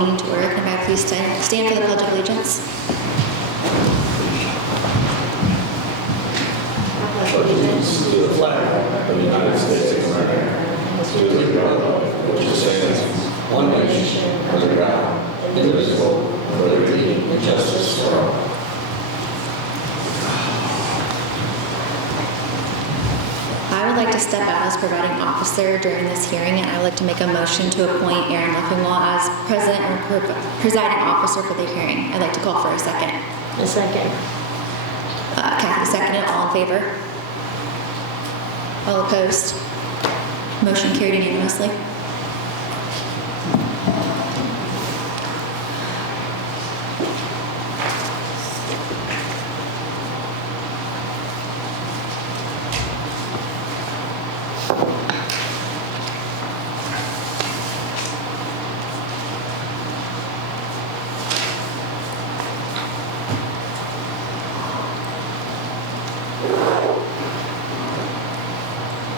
meeting to order. Can I please stand for the Pledge of Allegiance? Allegiance to the flag of the United States of America, to the republic which stands one nation under God, indivisible, with liberty and justice for all. I would like to step out as presiding officer during this hearing, and I would like to make a motion to appoint Aaron Leffingwell as president or presiding officer for the hearing. I'd like to call for a second. A second. Kathy seconded. All in favor? All opposed? Motion carried unanimously.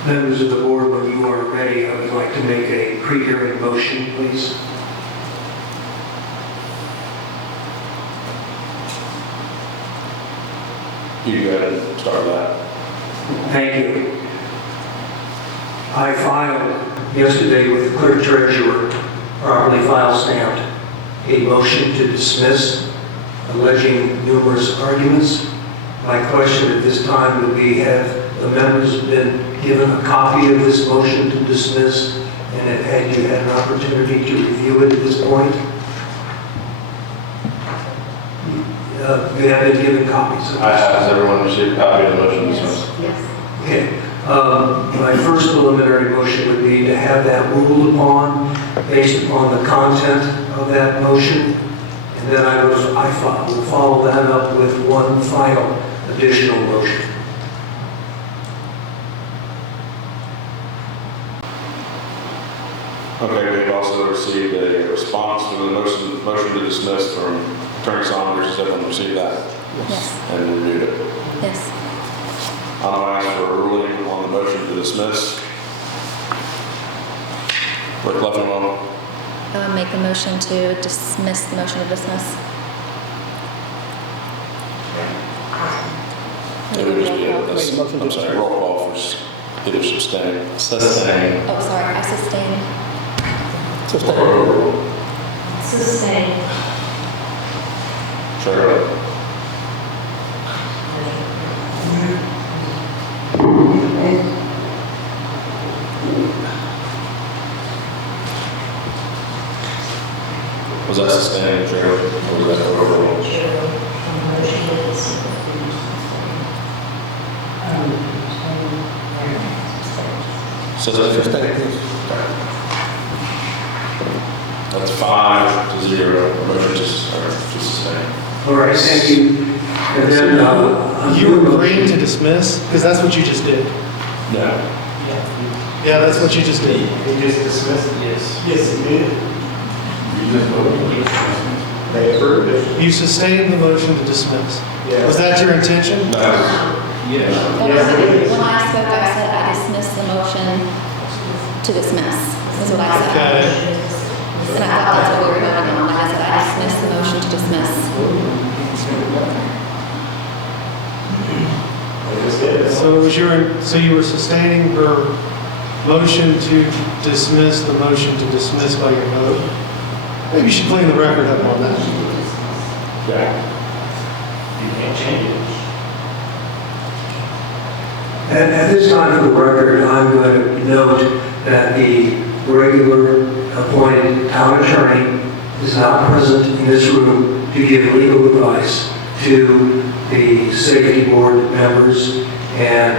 Members of the board, when you are ready, I would like to make a pre-hearing motion, please. You go ahead and start that. Thank you. I filed yesterday with the Clerk-Treasurer, properly file stamped, a motion to dismiss, alleging numerous arguments. My question at this time would be, have the members been given a copy of this motion to dismiss, and had you had an opportunity to review it at this point? You have been given copies of this? Has everyone received a copy of the motion to dismiss? Yes. Okay. My first preliminary motion would be to have that ruled upon based upon the content of that motion, and then I will follow that up with one final additional motion. Okay, we've also received a response to the motion to dismiss from Attorney Saunders. Has everyone received that? Yes. And reviewed it? Yes. I'm going to ask for a ruling on the motion to dismiss. Rick Leffingwell. Make a motion to dismiss the motion to dismiss. It would just be I'm sorry, roll call for either sustain. Sustain. Oh, sorry, I sustain. Sustain. Sure. Was that sustained, Chair? Or was that overruled? Sustained. That's 5-0. Motion to sustain. All right, thank you. And then You agreeing to dismiss? Because that's what you just did. No. Yeah, that's what you just did. He just dismissed it? Yes. Yes, he did. They approved it? You sustained the motion to dismiss. Yeah. Was that your intention? No. Yes. When I spoke, I said I dismissed the motion to dismiss. Is what I said. Okay. And I thought that's what we were voting on. Like I said, I dismissed the motion to dismiss. So you were sustaining her motion to dismiss the motion to dismiss by your vote? Maybe you should clean the record up on that. Yeah. You can't change it. And at this time, for the record, I'm going to note that the regular appointed town attorney is not present in this room to give legal advice to the safety board members, and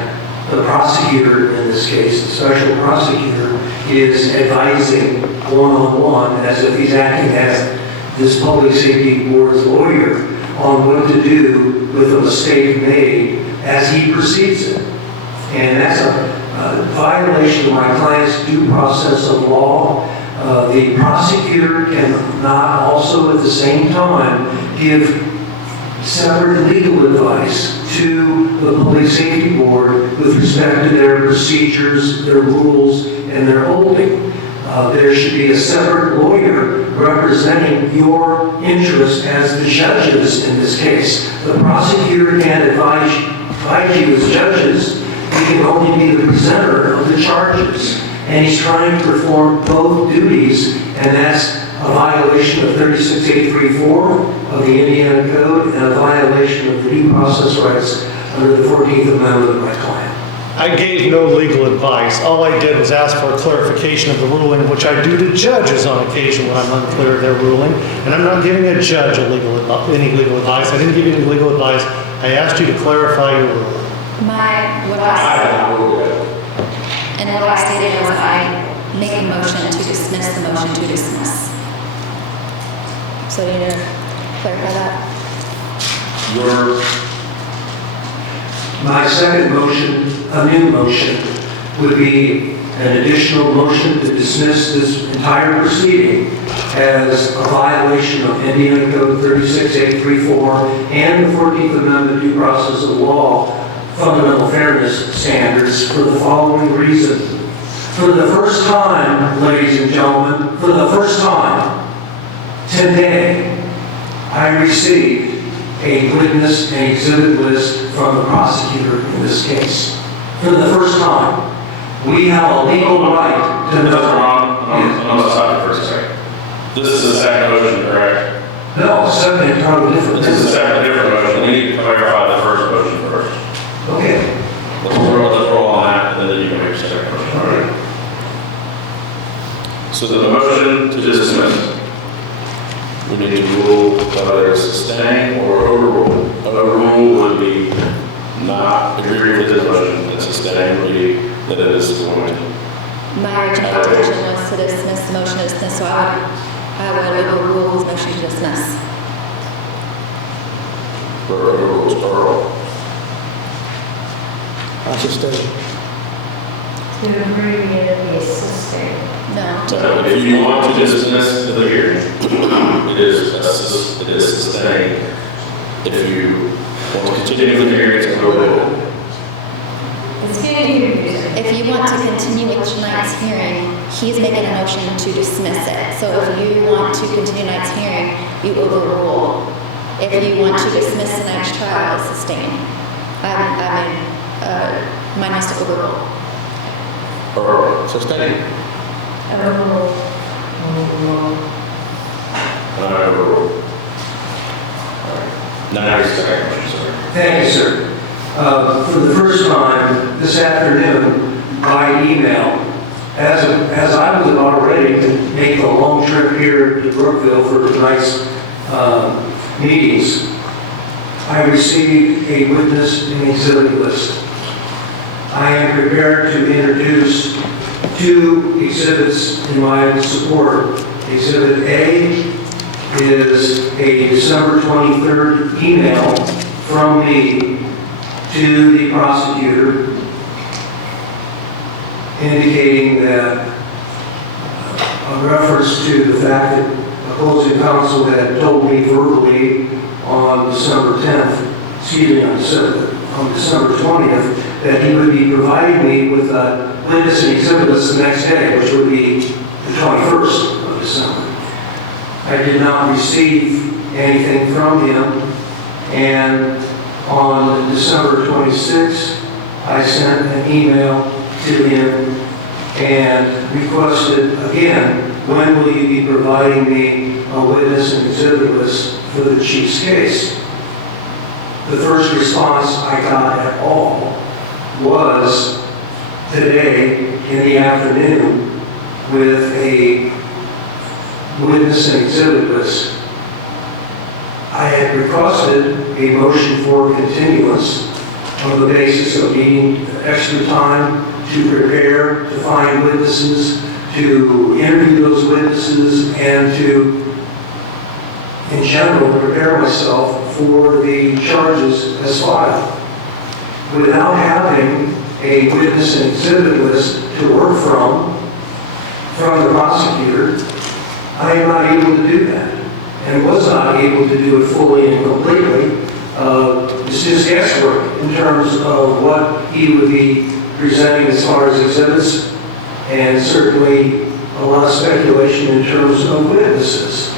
the prosecutor in this case, the special prosecutor, is advising one-on-one as if he's acting as this public safety board's lawyer on what to do with a mistake made as he perceives it. And that's a violation of my client's due process of law. The prosecutor cannot also at the same time give separate legal advice to the Public Safety Board with respect to their procedures, their rules, and their holding. there should be a separate lawyer representing your interest as the judges in this case. The prosecutor can't advise you as judges. He can only be the presenter of the charges. And he's trying to perform both duties, and that's a violation of 36834 of the Indiana Code and a violation of the due process rights under the 14th Amendment of my client. I gave no legal advice. All I did was ask for a clarification of the ruling, which I do to judges on occasion when I'm unclear of their ruling. And I'm not giving a judge any legal advice. I didn't give you any legal advice. I asked you to clarify your ruling. What I stated was I make a motion to dismiss the motion to dismiss. So you need to clarify that? My second motion, a new motion, would be an additional motion to dismiss this entire proceeding as a violation of Indiana Code 36834 and the 14th Amendment due process of law fundamental fairness standards for the following reason. For the first time, ladies and gentlemen, for the first time today, I received a witness and exhibit list from the prosecutor in this case. For the first time, we have a legal right to know. That's wrong. I'm going to stop you for a second. This is the second motion, correct? No, something entirely different. This is a second different motion. We need to clarify the first motion first. Okay. Let's roll on that, and then you can make your second motion. All right. So the motion to dismiss, we need to rule whether it's sustain or overrule. Overrule would be not agree with this motion, and sustain would be that it is going to. My original intention was to dismiss the motion to dismiss, so I would overrule his motion to dismiss. For overrules, overall. I sustain. To abbreviate is sustain. No. So if you want to dismiss the hearing, it is sustained. If you want to continue the hearing, it's overruled. It's getting confusing. If you want to continue with tonight's hearing, he's making a motion to dismiss it. So if you want to continue tonight's hearing, you overrule. If you want to dismiss tonight's trial, it's sustain. Mine has to overrule. Or sustain. Overrule. Overruled. All right. Now your second motion, sir. Thank you, sir. For the first time this afternoon, by email, as I was about ready to make a long trip here to Brookville for tonight's meetings, I received a witness and exhibit list. I am prepared to introduce two exhibits in my support. Exhibit A is a December 23rd email from me to the prosecutor indicating that a reference to the fact that opposing counsel had told me verbally on December 10th, on December 20th, that he would be providing me with a witness and exhibit list the next day, which would be the 21st of December. I did not receive anything from him, and on December 26th, I sent an email to him and requested again, when will you be providing me a witness and exhibit list for the chief's case? The first response I got at all was today in the afternoon with a witness and exhibit list. I had requested a motion for continuance on the basis of needing extra time to prepare, to find witnesses, to interview those witnesses, and to, in general, prepare myself for the charges as filed. Without having a witness and exhibit list to work from the prosecutor, I am not able to do that, and was not able to do it fully and completely. It's just guesswork in terms of what he would be presenting as far as exhibits, and certainly a lot of speculation in terms of witnesses.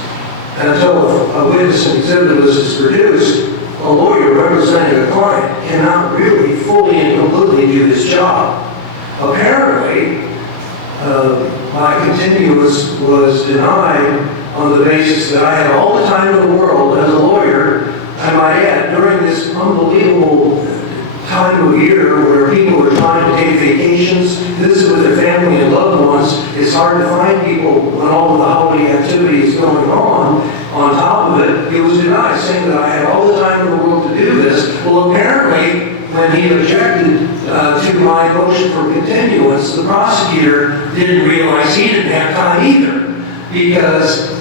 And until a witness and exhibit list is produced, a lawyer representing a client cannot really fully and completely do his job. Apparently, my continuance was denied on the basis that I had all the time in the world as a lawyer. I might add, during this unbelievable time of year where people are trying to take vacations, visit with their family and loved ones, it's hard to find people when all of the holiday activity is going on. On top of it, he was denied, saying that I had all the time in the world to do this. Well, apparently, when he objected to my motion for continuance, the prosecutor didn't realize he didn't have time either, because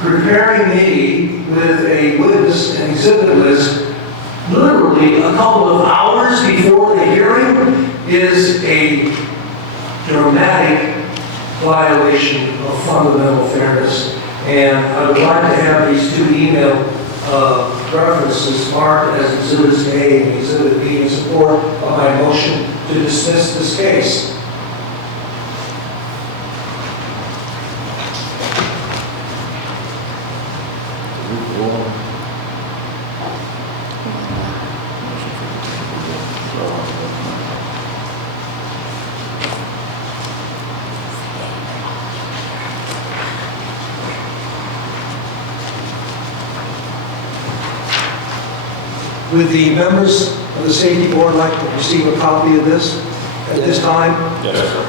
preparing me with a witness and exhibit list literally a couple of hours before the hearing is a dramatic violation of fundamental fairness. And I would like to have these two email references marked as Exhibits A and Exhibit B in support of my motion to dismiss this case. Would the members of the safety board like to receive a copy of this at this time? Yes, sir.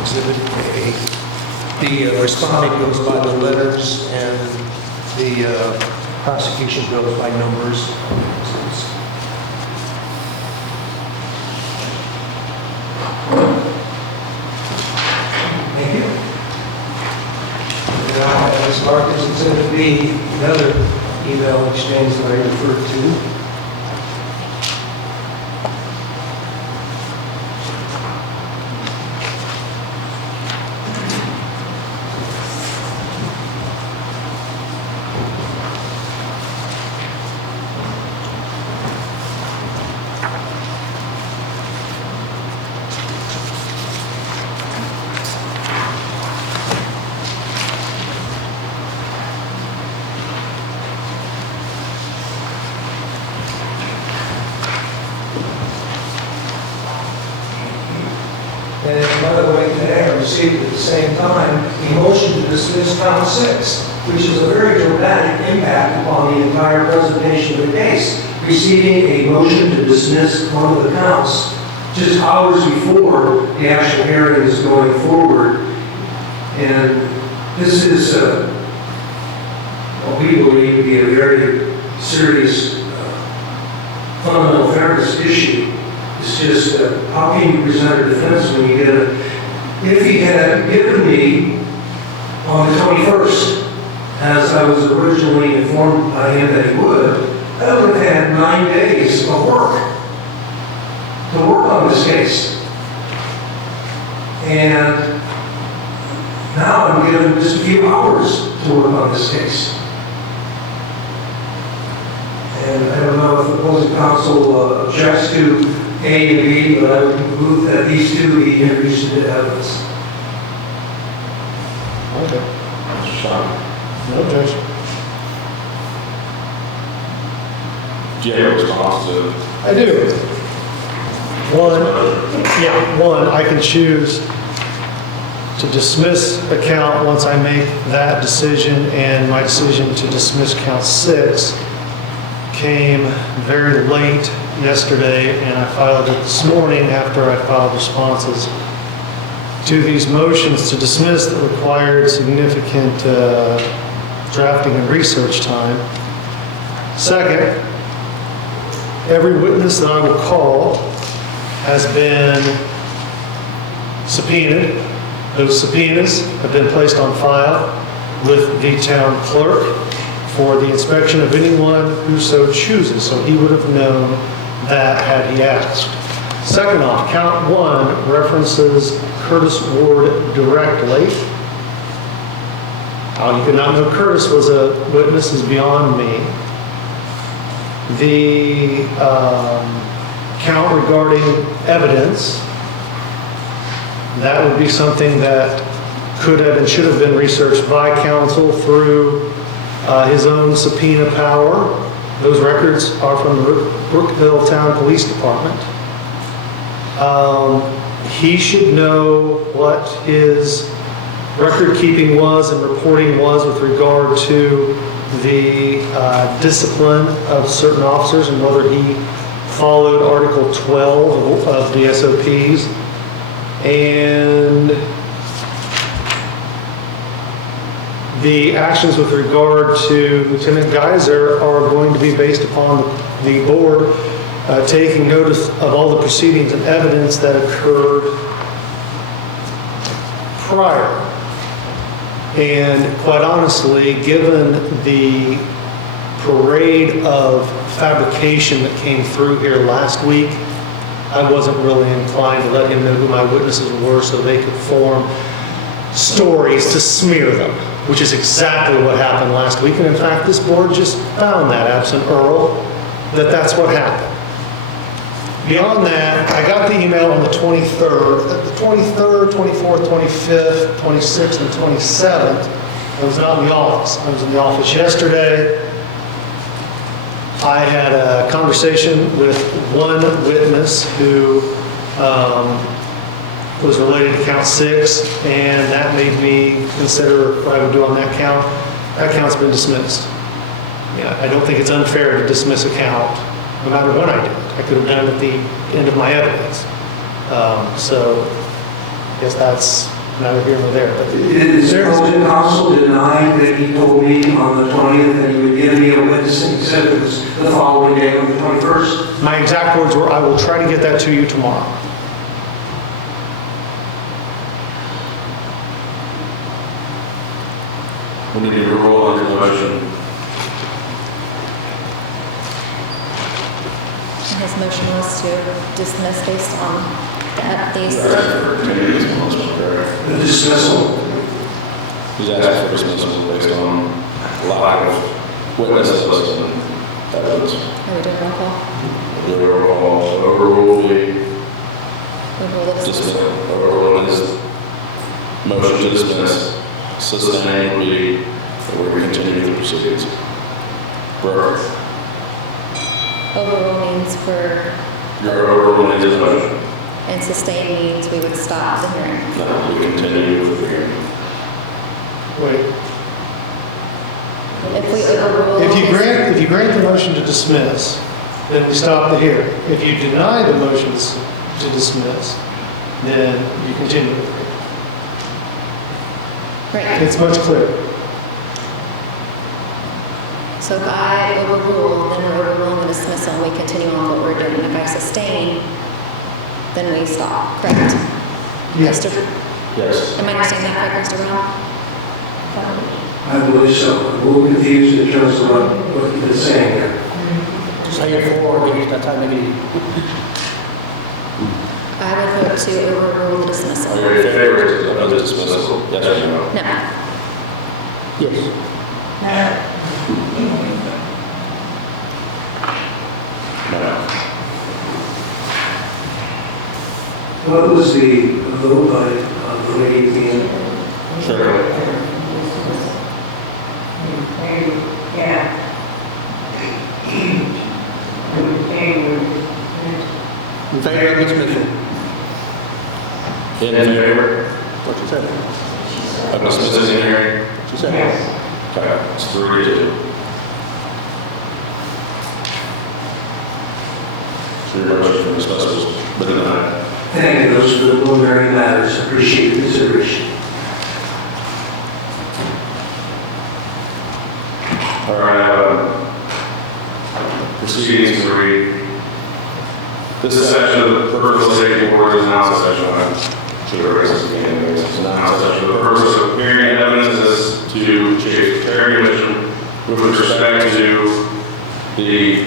Exhibit A. The respondent goes by the letters and the prosecution goes by numbers. Thank you. Now, as marked as Exhibit B, another email exchange that I referred to. And by the way, today I received at the same time a motion to dismiss count 6, which is a very dramatic impact upon the entire presentation of the case, receiving a motion to dismiss one of the counts just hours before the actual hearing is going forward. And this is what we believe to be a very serious fundamental fairness issue. It's just, how can you present a defense when you get a... If he had given me on the 21st, as I was originally informed by him that he would, I would have had 9 days of work to work on this case. And now I'm given just a few hours to work on this case. And I don't know if the opposing counsel objects to A and B, but I would move that these two be introduced into evidence. Okay. Mr. Sean, No objection. do you have a response to? I do. One, I can choose to dismiss a count once I make that decision, and my decision to dismiss count 6 came very late yesterday, and I filed it this morning after I filed responses to these motions to dismiss that required significant drafting and research time. Second, every witness that I will call has been subpoenaed. Those subpoenas have been placed on file with the town clerk for the inspection of anyone who so chooses, so he would have known that had he asked. Second off, count 1 references Curtis Ward directly. How you could not know Curtis was a witness is beyond me. the count regarding evidence, that would be something that could have and should have been researched by counsel through his own subpoena power. Those records are from the Brookville Town Police Department. He should know what his record keeping was and reporting was with regard to the discipline of certain officers and whether he followed Article 12 of the SOPs. And the actions with regard to Lieutenant Geiser are going to be based upon the board taking notice of all the proceedings and evidence that occurred prior. And quite honestly, given the parade of fabrication that came through here last week, I wasn't really inclined to let him know who my witnesses were so they could form stories to smear them, which is exactly what happened last week. And in fact, this board just found that, absent Earl, that that's what happened. Beyond that, I got the email on the 23rd, 24th, 25th, 26th, and 27th. I was not in the office. I was in the office yesterday. I had a conversation with one witness who was related to count 6, and that made me consider what I would do on that count. That count's been dismissed. Yeah, I don't think it's unfair to dismiss a count, no matter what I did. I could have done it at the end of my evidence. So I guess that's neither here nor there. But Is the opposing counsel denying that he told me on the 20th that he would give me a witness, and he said it was the following day on the 21st? my exact words were, I will try to get that to you tomorrow. We need to roll on the motion. And his motion was to dismiss based on these. The dismissal. He's asking for dismissal based on lack of witnesses and evidence. Are we doing roll call? The overrule the Overrule the dismissal. overrule his motion to dismiss. Sustain would be that we're continuing the proceedings. Brooke, Overrule means your overrule is a motion. and sustain means we would stop the hearing. No, we continue with the hearing. Wait. If we overrule. If you grant the motion to dismiss, then we stop the hearing. If you deny the motion to dismiss, then you continue with the hearing. Right. It's much clearer. So if I overrule, then we're overruling the dismissal and we continue on what we're doing. If I sustain, then we stop, correct? Yes. Mr. Yes. Am I understanding that correct, Mr. Brown? I believe so. I'm a little confused in terms of what you've been saying there. Say it for or against, that's how they get it. I would vote to overrule the dismissal. Are you in favor of the dismissal? Yes or no? No. Yes. No. What was the vote by the lady at the end? Sure. Yeah. In favor of dismissal? In favor What you said? of dismissing the hearing? What you said? Okay, it's 3-2. So your motion for dismissal has been denied. Thank you. Those are the preliminary matters. Appreciate the consideration. All right, proceedings to read. This session of the Brookville Safety Board is now in session. I should have raised this again. It's now in session. The purpose of hearing evidence is to Chief Terry Mitchum with respect to the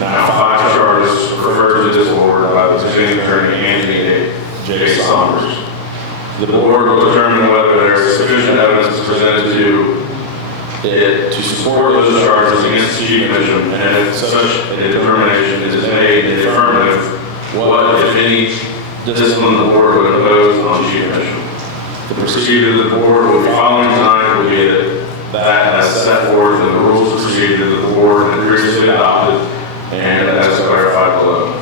now 5 charges referred to this board by the Lieutenant Attorney Anthony J. Saunders. The board will determine whether there is sufficient evidence presented to it to support those charges against Chief Mitchum, and if such a determination is made in the affirmative, what, if any, discipline the board would impose on Chief Mitchum. The procedure of the board will be following tonight will be that as set forth in the rules of procedure that the board had previously adopted and as clarified below.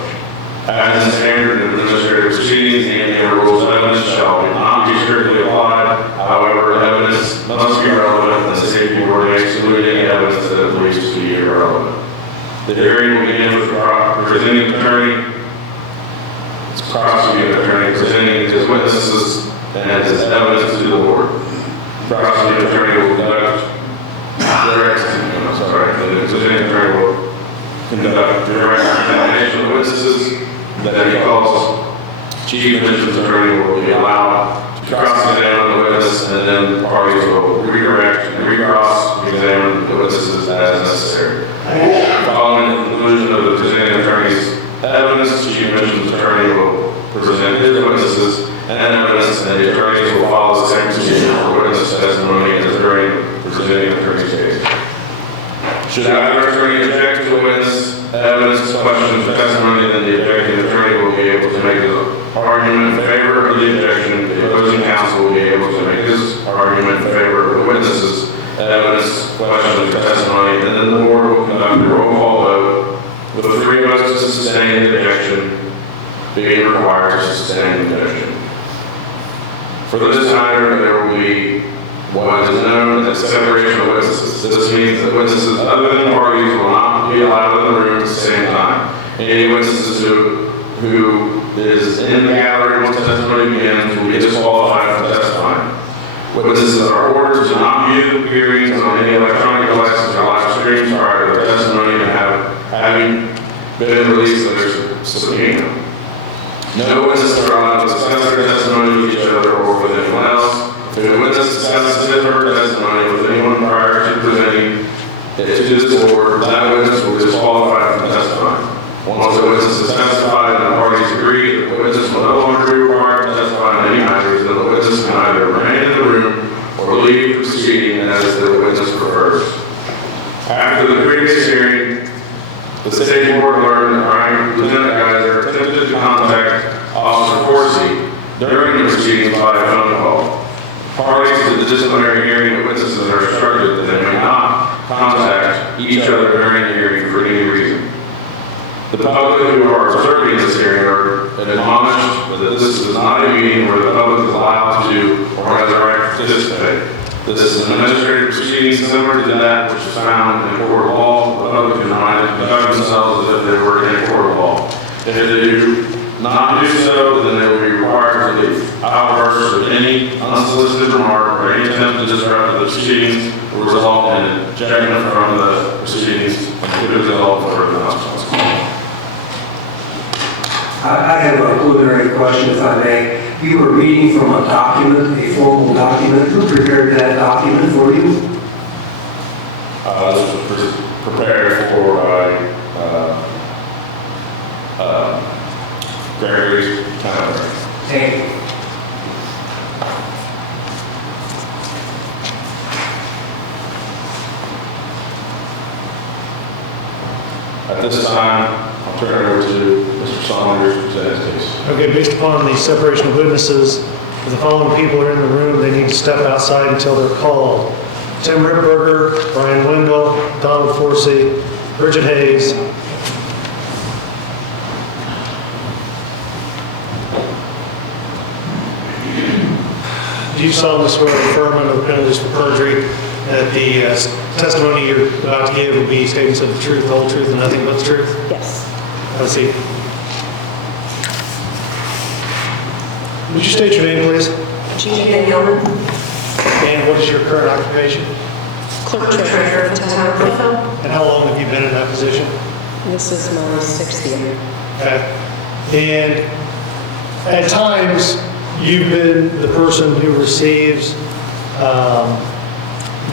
As the standard of administrative proceedings and the rules of evidence shall not be strictly applied. However, evidence must be relevant, and the safety board may exclude any evidence that it believes to be irrelevant. The hearing will begin with the presenting attorney, prosecuting attorney presenting his witnesses and his evidence to the board. Prosecuting attorney will conduct the presenting attorney will conduct direct examination of witnesses that he calls. Chief Mitchum's attorney will be allowed to cross-examine the witness, and then the parties will redirect and recross-examine the witnesses as necessary. Following the conclusion of the presenting attorney's evidence, Chief Mitchum's attorney will present his witnesses and evidence, and the attorneys will follow the same procedure for witness testimony as during presenting the attorney's case. Should either attorney object to the witness, evidence, questions, or testimony, then the objecting attorney will be able to make his argument in favor of the objection. The opposing counsel will be able to make his argument in favor of the witnesses, evidence, questions, or testimony, and then the board will conduct a roll call vote with the three of us to sustain the objection being required to sustain the objection. For this matter, there will be what is known as separation of witnesses. This means that witnesses other than parties will not be allowed in the room at the same time. Any witnesses who is in the gallery once testimony begins will be disqualified from testifying. Witnesses are ordered to not view hearings on any electronic devices or live streams prior to their testimony and having been released of their subpoena. No witnesses are allowed to discuss their testimony with each other or with anyone else. If a witness discusses his or her testimony with anyone prior to presenting it to this board, that witness will be disqualified from testifying. Once the witness has testified and the parties agree that the witness will no longer be required to testify in any matters, then the witness can either remain in the room or leave the proceeding as the witness prefers. After the previous hearing, the state board learned that Lieutenant Geyser attempted to contact Officer Corsi during the proceedings by phone call. Parties to the disciplinary hearing, the witnesses are instructed that they may not contact each other during the hearing for any reason. The public who are observing this hearing are admonished that this is not a meeting where the public is allowed to or has a right to participate. This is an administrative proceeding similar to that which is found in court of law. The public is reminded to conduct themselves as if they were in a court of law. If they do not do so, then they will be required to leave. Outbursts of any unsolicited remark or any attempt to disrupt the proceedings will result in ejectment from the proceedings and could result in further consequences. I have a preliminary question, if I may. You were reading from a document, a formal document. Who prepared that document for you? This was prepared for by Gregory's town attorney. Hey. At this time, I'll turn it over to Mr. Saunders to present his case. Okay, based upon the separation of witnesses, if the following people are in the room, they need to step outside until they're called. Tim Ripperger, Brian Wendell, Donald Forsey, Bridget Hayes. Do you solemnly swear to affirm under the penalties for perjury that the testimony you're about to give will be statements of the truth, the whole truth, and nothing but the truth? Yes. Have a seat. Would you state your name, please? Gina Gillman, And what is your current occupation? Clerk-Treasurer for the Town of Brookville. And how long have you been in that position? This is my 6th year. Okay. And at times, you've been the person who receives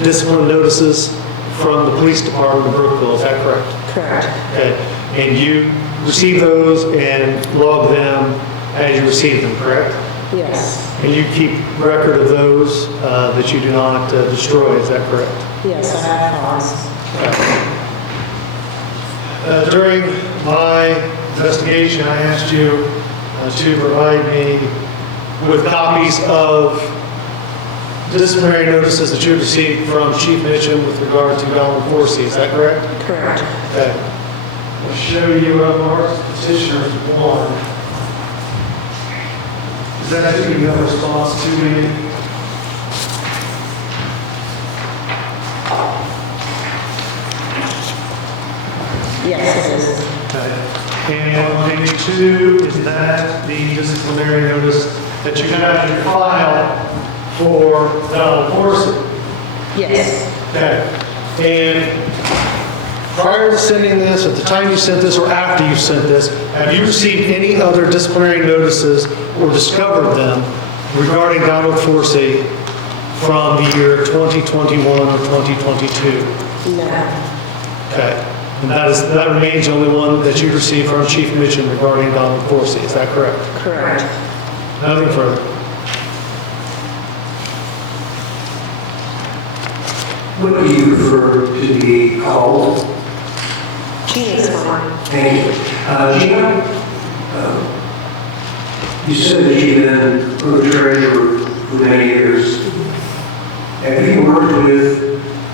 discipline notices from the police department of Brookville, is that correct? Correct. Okay. And you receive those and log them as you receive them, correct? Yes. And you keep record of those that you do not destroy, is that correct? Yes, I have cause. During my investigation, I asked you to provide me with copies of disciplinary notices that you received from Chief Mitchum with regard to Donald Forsey. Is that correct? Correct. Okay. I'll show you our petitioner's one. Is that actually your response to me? Yes, it is. Okay. And on page 2, is that the disciplinary notice that you have in your file for Donald Forsey? Yes. Okay. And prior to sending this, at the time you sent this, or after you sent this, have you received any other disciplinary notices or discovered them regarding Donald Forsey from the year 2021 or 2022? No. Okay. And that remains the only one that you received from Chief Mitchum regarding Donald Forsey. Is that correct? Correct. Nothing further. What do you prefer to be called? Gina's fine. Thank you. Gina, you said that you've been the treasurer for many years. Have you worked with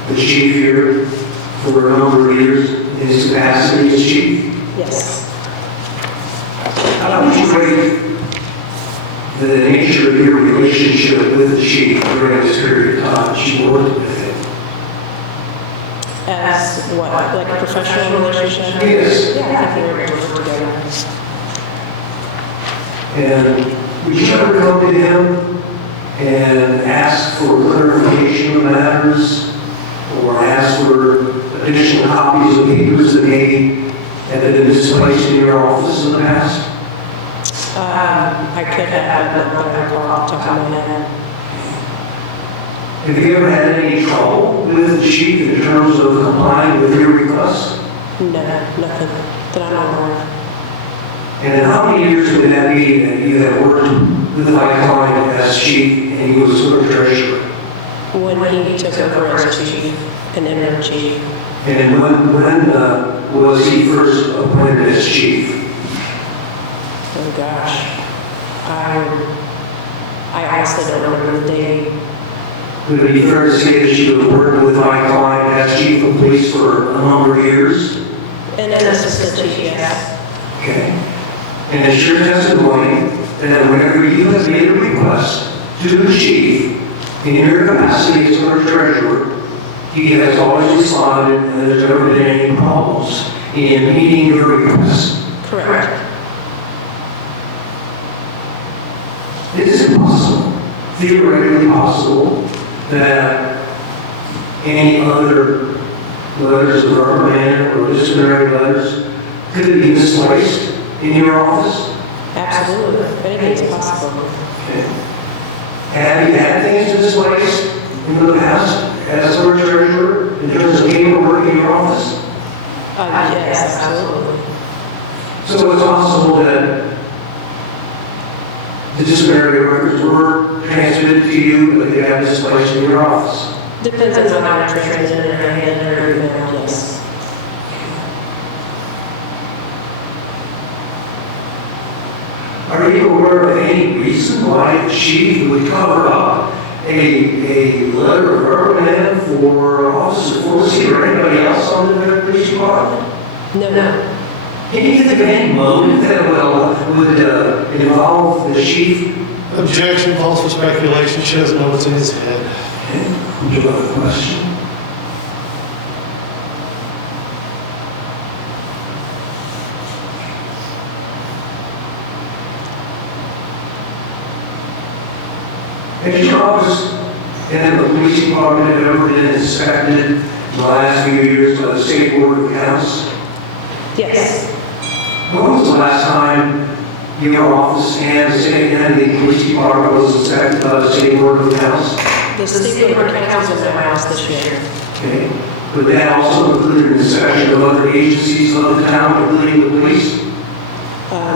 the chief here for a number of years in his capacity as chief? Yes. How would you rate the nature of your relationship with the chief during this period of time that you worked with him? As what, like a professional relationship? Yes. Yeah, I think we were able to work together. And would you ever come to him and ask for clarification of matters, or ask for additional copies of papers that maybe have been misplaced in your office in the past? I could have, but not recall off the top of my head. Have you ever had any trouble with the chief in terms of complying with your requests? No, nothing that I'm aware of. And how many years would that be that you have worked with my client as chief and he was clerk treasurer? When he took over as chief and interim chief, And when was he first appointed as chief? oh gosh, I honestly don't remember the date. Would it be fair to say that you have worked with my client as chief of police for a number of years? And then assistant chief, yes. Okay. And it's your testimony that whenever you have made a request to the chief in your capacity as clerk treasurer, he has always responded and there's never been any problems in meeting your requests. Correct. It is possible, theoretically possible, that any other letters of reprimand or disciplinary letters could be misplaced in your office? Absolutely. Anything's possible. Okay. Have you had things misplaced in the past as a clerk treasurer in terms of paperwork in your office? Yes, absolutely. So it's possible that the disciplinary records were transmitted to you, but they got misplaced in your office. Depends on how I transmit it or hand or email, yes. Are you aware of any reason why the chief would cover up a letter of reprimand for Officer Forsey or anybody else on the police department? No. Can you think of any motive that would involve the chief? Objection, calls for speculation, she doesn't know what's in his head. Would you have a question? Has your office and the police department have ever been inspected in the last few years by the State Board of Accounts? Yes. When was the last time your office and the police department was inspected by the State Board of Accounts? The State Board of Accounts was in my house this year. Okay. Would that also include an inspection of other agencies of the town, including the police?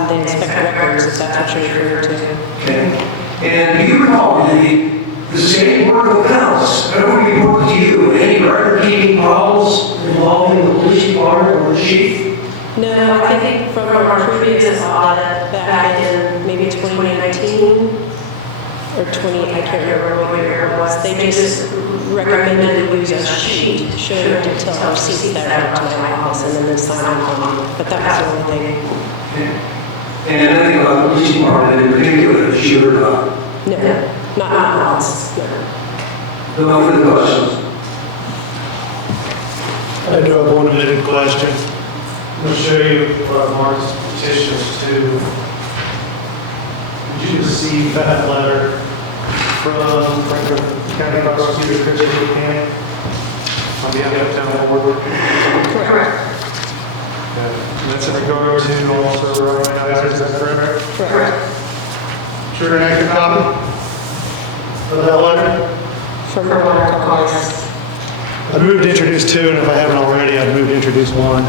They inspect records, if that's what you're referring to. Okay. And do you recall the State Board of Accounts ever reported to you any record department or the chief? No, I think from our previous audit back in maybe 2019 or 20, I can't remember what year it was, they just recommended we use a sheet showing the detailed receipts that went to my office and then they signed on them. But that was the only thing. And nothing about the police department in particular that you heard about? No, not us, no. No further questions? I do have one admitted question. I'm going to show you what Mark's petitions to. Did you receive that letter from Franklin County Prosecutor Terry Mitchum on behalf of town board? Correct. And that's in regard to Officer Ryan, is that correct? Correct. Sure, an accurate copy of that letter? From our office. I'd move to introduce two, and if I haven't already, I'd move to introduce one.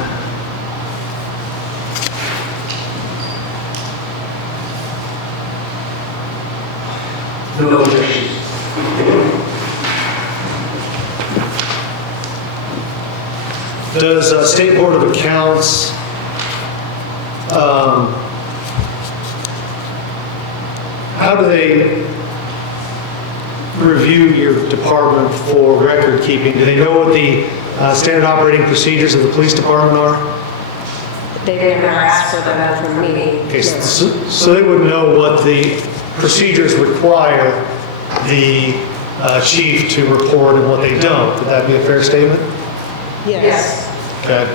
No objections. Does State Board of Accounts how do they review your department for record keeping? Do they know what the standard operating procedures of the police department are? They never asked for that from me. Okay, so they would know what the procedures require the chief to report and what they don't. Would that be a fair statement? Yes. Okay.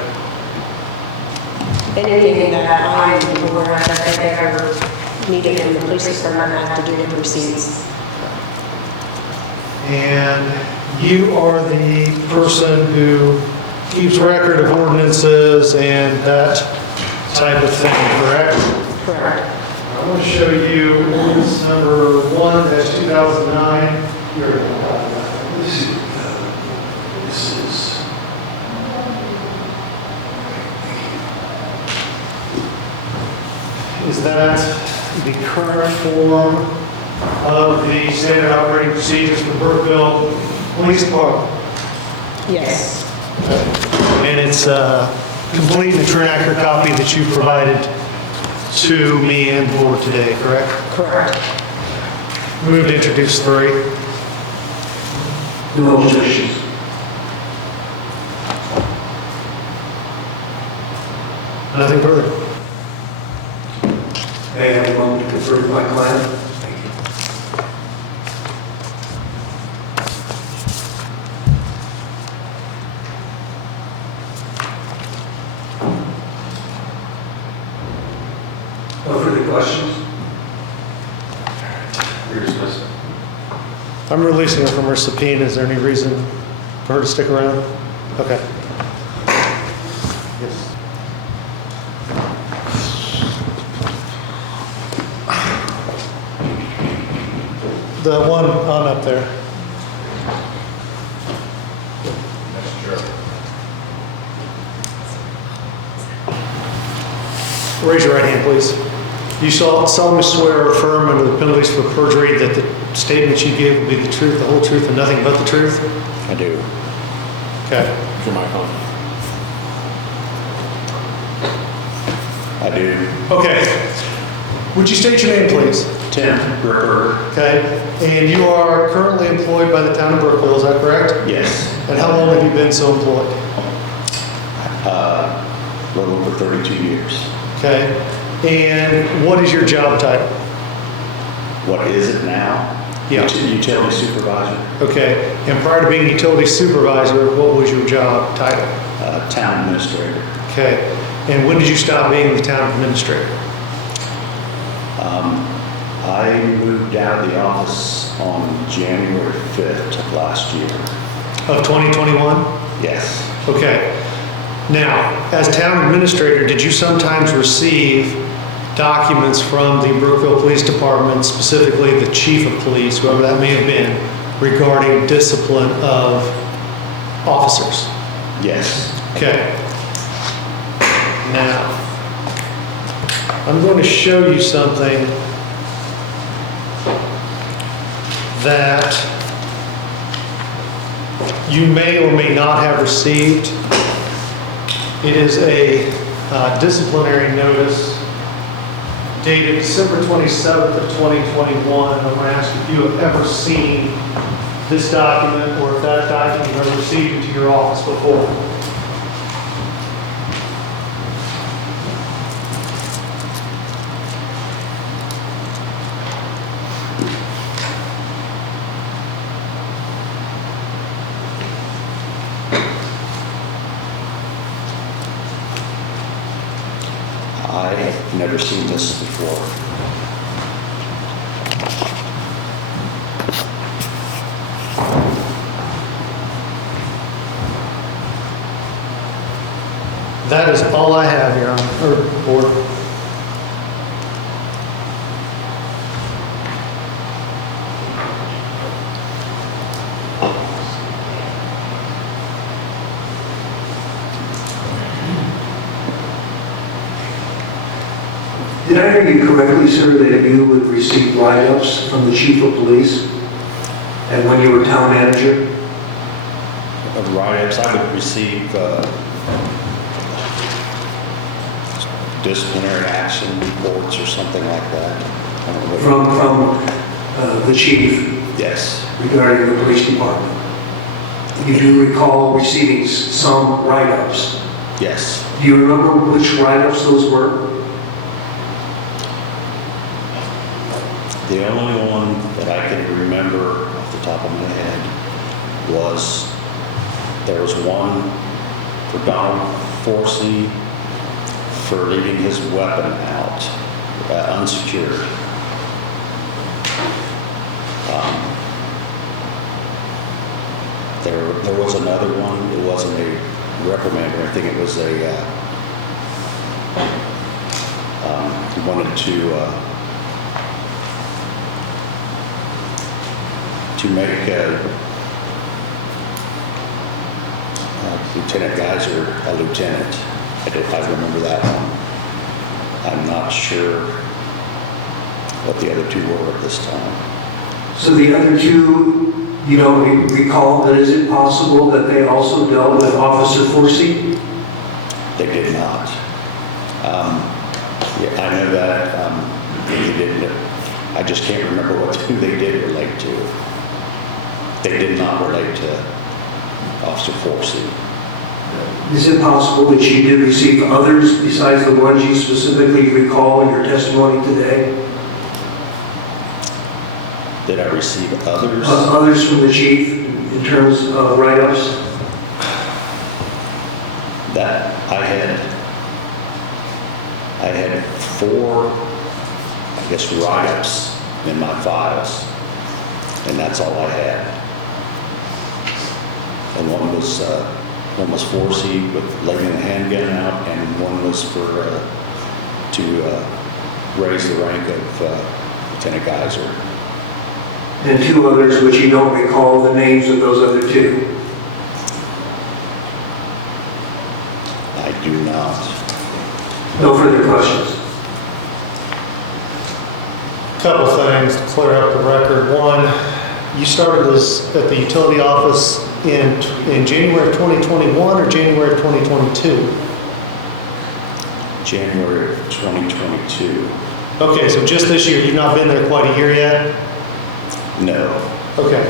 Anything that I'm aware of that they ever needed from the police department, I have to do with receipts. And you are the person who keeps record of ordinances and that type of thing, correct? Correct. I want to show you ordinance number 1-2009. This is, Is that the current form of the standard operating procedures for Brookville Police Department? Yes. And it's a complete and true and accurate copy that you provided to me and board today, correct? Correct. Move to introduce three. no objections. Nothing further. May I have a moment to confer with my client? Thank you. No further questions? You're dismissed. I'm releasing her from her subpoena. Is there any reason for her to stick around? Okay. Yes. The one on up there. Raise your right hand, please. You solemnly swear or affirm under the penalties for perjury that the statements you give will be the truth, the whole truth, and nothing but the truth? I do. Okay. For my phone. I do. Okay. Would you state your name, please? Tim Ripperger. Okay. And you are currently employed by the town of Brookville, is that correct? Yes. And how long have you been so employed? A little over 32 years. Okay. And what is your job title? What is it now? Yeah. Utility supervisor. Okay. And prior to being utility supervisor, what was your job title? Town administrator. Okay. And when did you stop being the town administrator? I moved out of the office on January 5th of last year. Of 2021? Yes. Okay. Now, as town administrator, did you sometimes receive documents from the Brookville Police Department, specifically the chief of police, whoever that may have been, regarding discipline of officers? Yes. Okay. Now, I'm going to show you something that you may or may not have received. It is a disciplinary notice dated December 27th of 2021. I'm going to ask if you have ever seen this document or if that document was received into your office before. I've never seen this before. That is all I have, Your Honor, or Board. Did I hear you correctly, sir, that you would receive write-ups from the chief of police and when you were town manager? Of write-ups, I would receive disciplinary action reports or something like that. I don't know what- From the chief Yes, regarding the police department? You do recall receiving some write-ups. yes. Do you remember which write-ups those were? The only one that I can remember off the top of my head was, there was one for Donald Forsey for leaving his weapon out, unsecured. There was another one, it wasn't a reprimand, I think it was a, he wanted to make Lieutenant Geiser a lieutenant. I remember that one. I'm not sure what the other two were at this time. So the other two, you don't recall, but is it possible that they also dealt with Officer Forsey? They did not. Yeah, I know that they didn't. I just can't remember who they did relate to. They did not relate to Officer Forsey. Is it possible that you did receive others besides the ones you specifically recall in your testimony today? Did I receive others? Others from the chief in terms of write-ups? That I had 4, I guess, write-ups in my files, and that's all I had. And one was Forsey with letting the handgun out, and one was for to raise the rank of Lieutenant Geiser. And 2 others which you don't recall the names of those other 2? I do not. No further questions. Couple things to clear up the record. One, you started this at the utility office in January of 2021 or January of 2022? January of 2022. Okay, so just this year, you've not been there quite a year yet? No. Okay.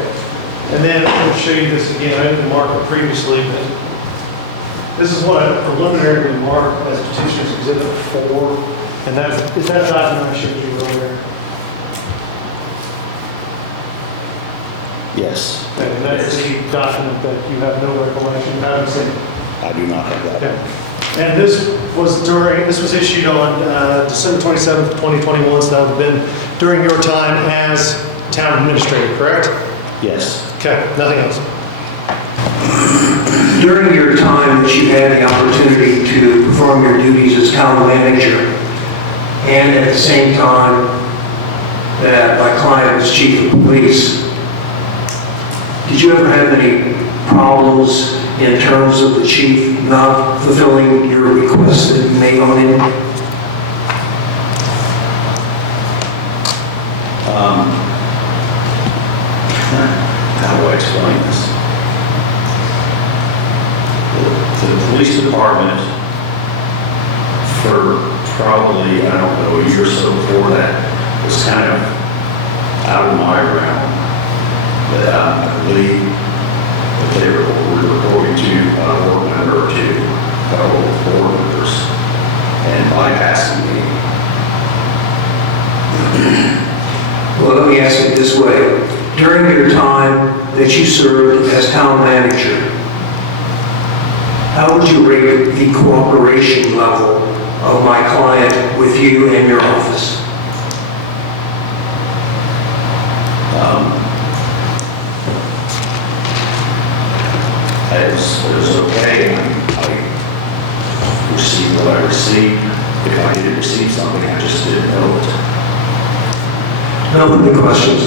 And then I'll show you this again. I didn't mark it previously, but this is what I preliminarily marked as Petitioner's Exhibit 4. And is that document I showed you earlier? Yes. And that's the document that you have no recollection, haven't seen. I do not have that. Okay. And this was issued on December 27th, 2021, so that would have been during your time as town administrator, correct? Yes. Okay, nothing else. During your time that you had the opportunity to perform your duties as town manager, and at the same time that my client was chief of police, did you ever have any problems in terms of the chief not fulfilling your requests that you made on him? How do I explain this? The police department for probably, I don't know, a year or so before that, it was kind of out of my realm. But I believe that they were reporting to a board member or two, fellow board members, and bypassing me. Well, let me ask it this way. During your time that you served as town manager, how would you rate the cooperation level of my client with you and your office? It was okay. I received what I received. If I didn't receive something, I just didn't know it. No further questions?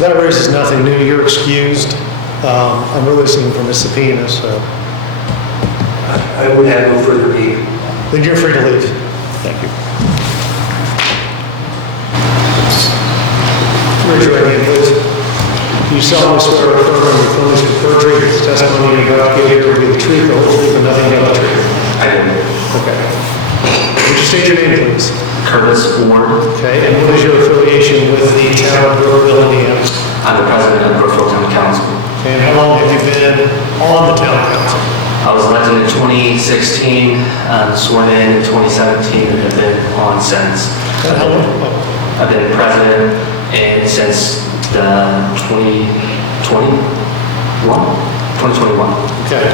That raises nothing new. You're excused. I'm releasing from a subpoena, so I would have no further need. then you're free to leave. Thank you. Raise your right hand, please. You solemnly swear or affirm under penalty of perjury that the testimony you're about to give here will be the truth, the whole truth, and nothing but the truth? I do. Okay. Would you state your name, please? Curtis Ward. Okay, and what is your affiliation with the town of Brookville, Indiana? I'm the president of Brookville Town Council. And how long have you been on the town council? I was elected in 2016, sworn in 2017, and have been on since. And how long? I've been president and since the 2021. Okay.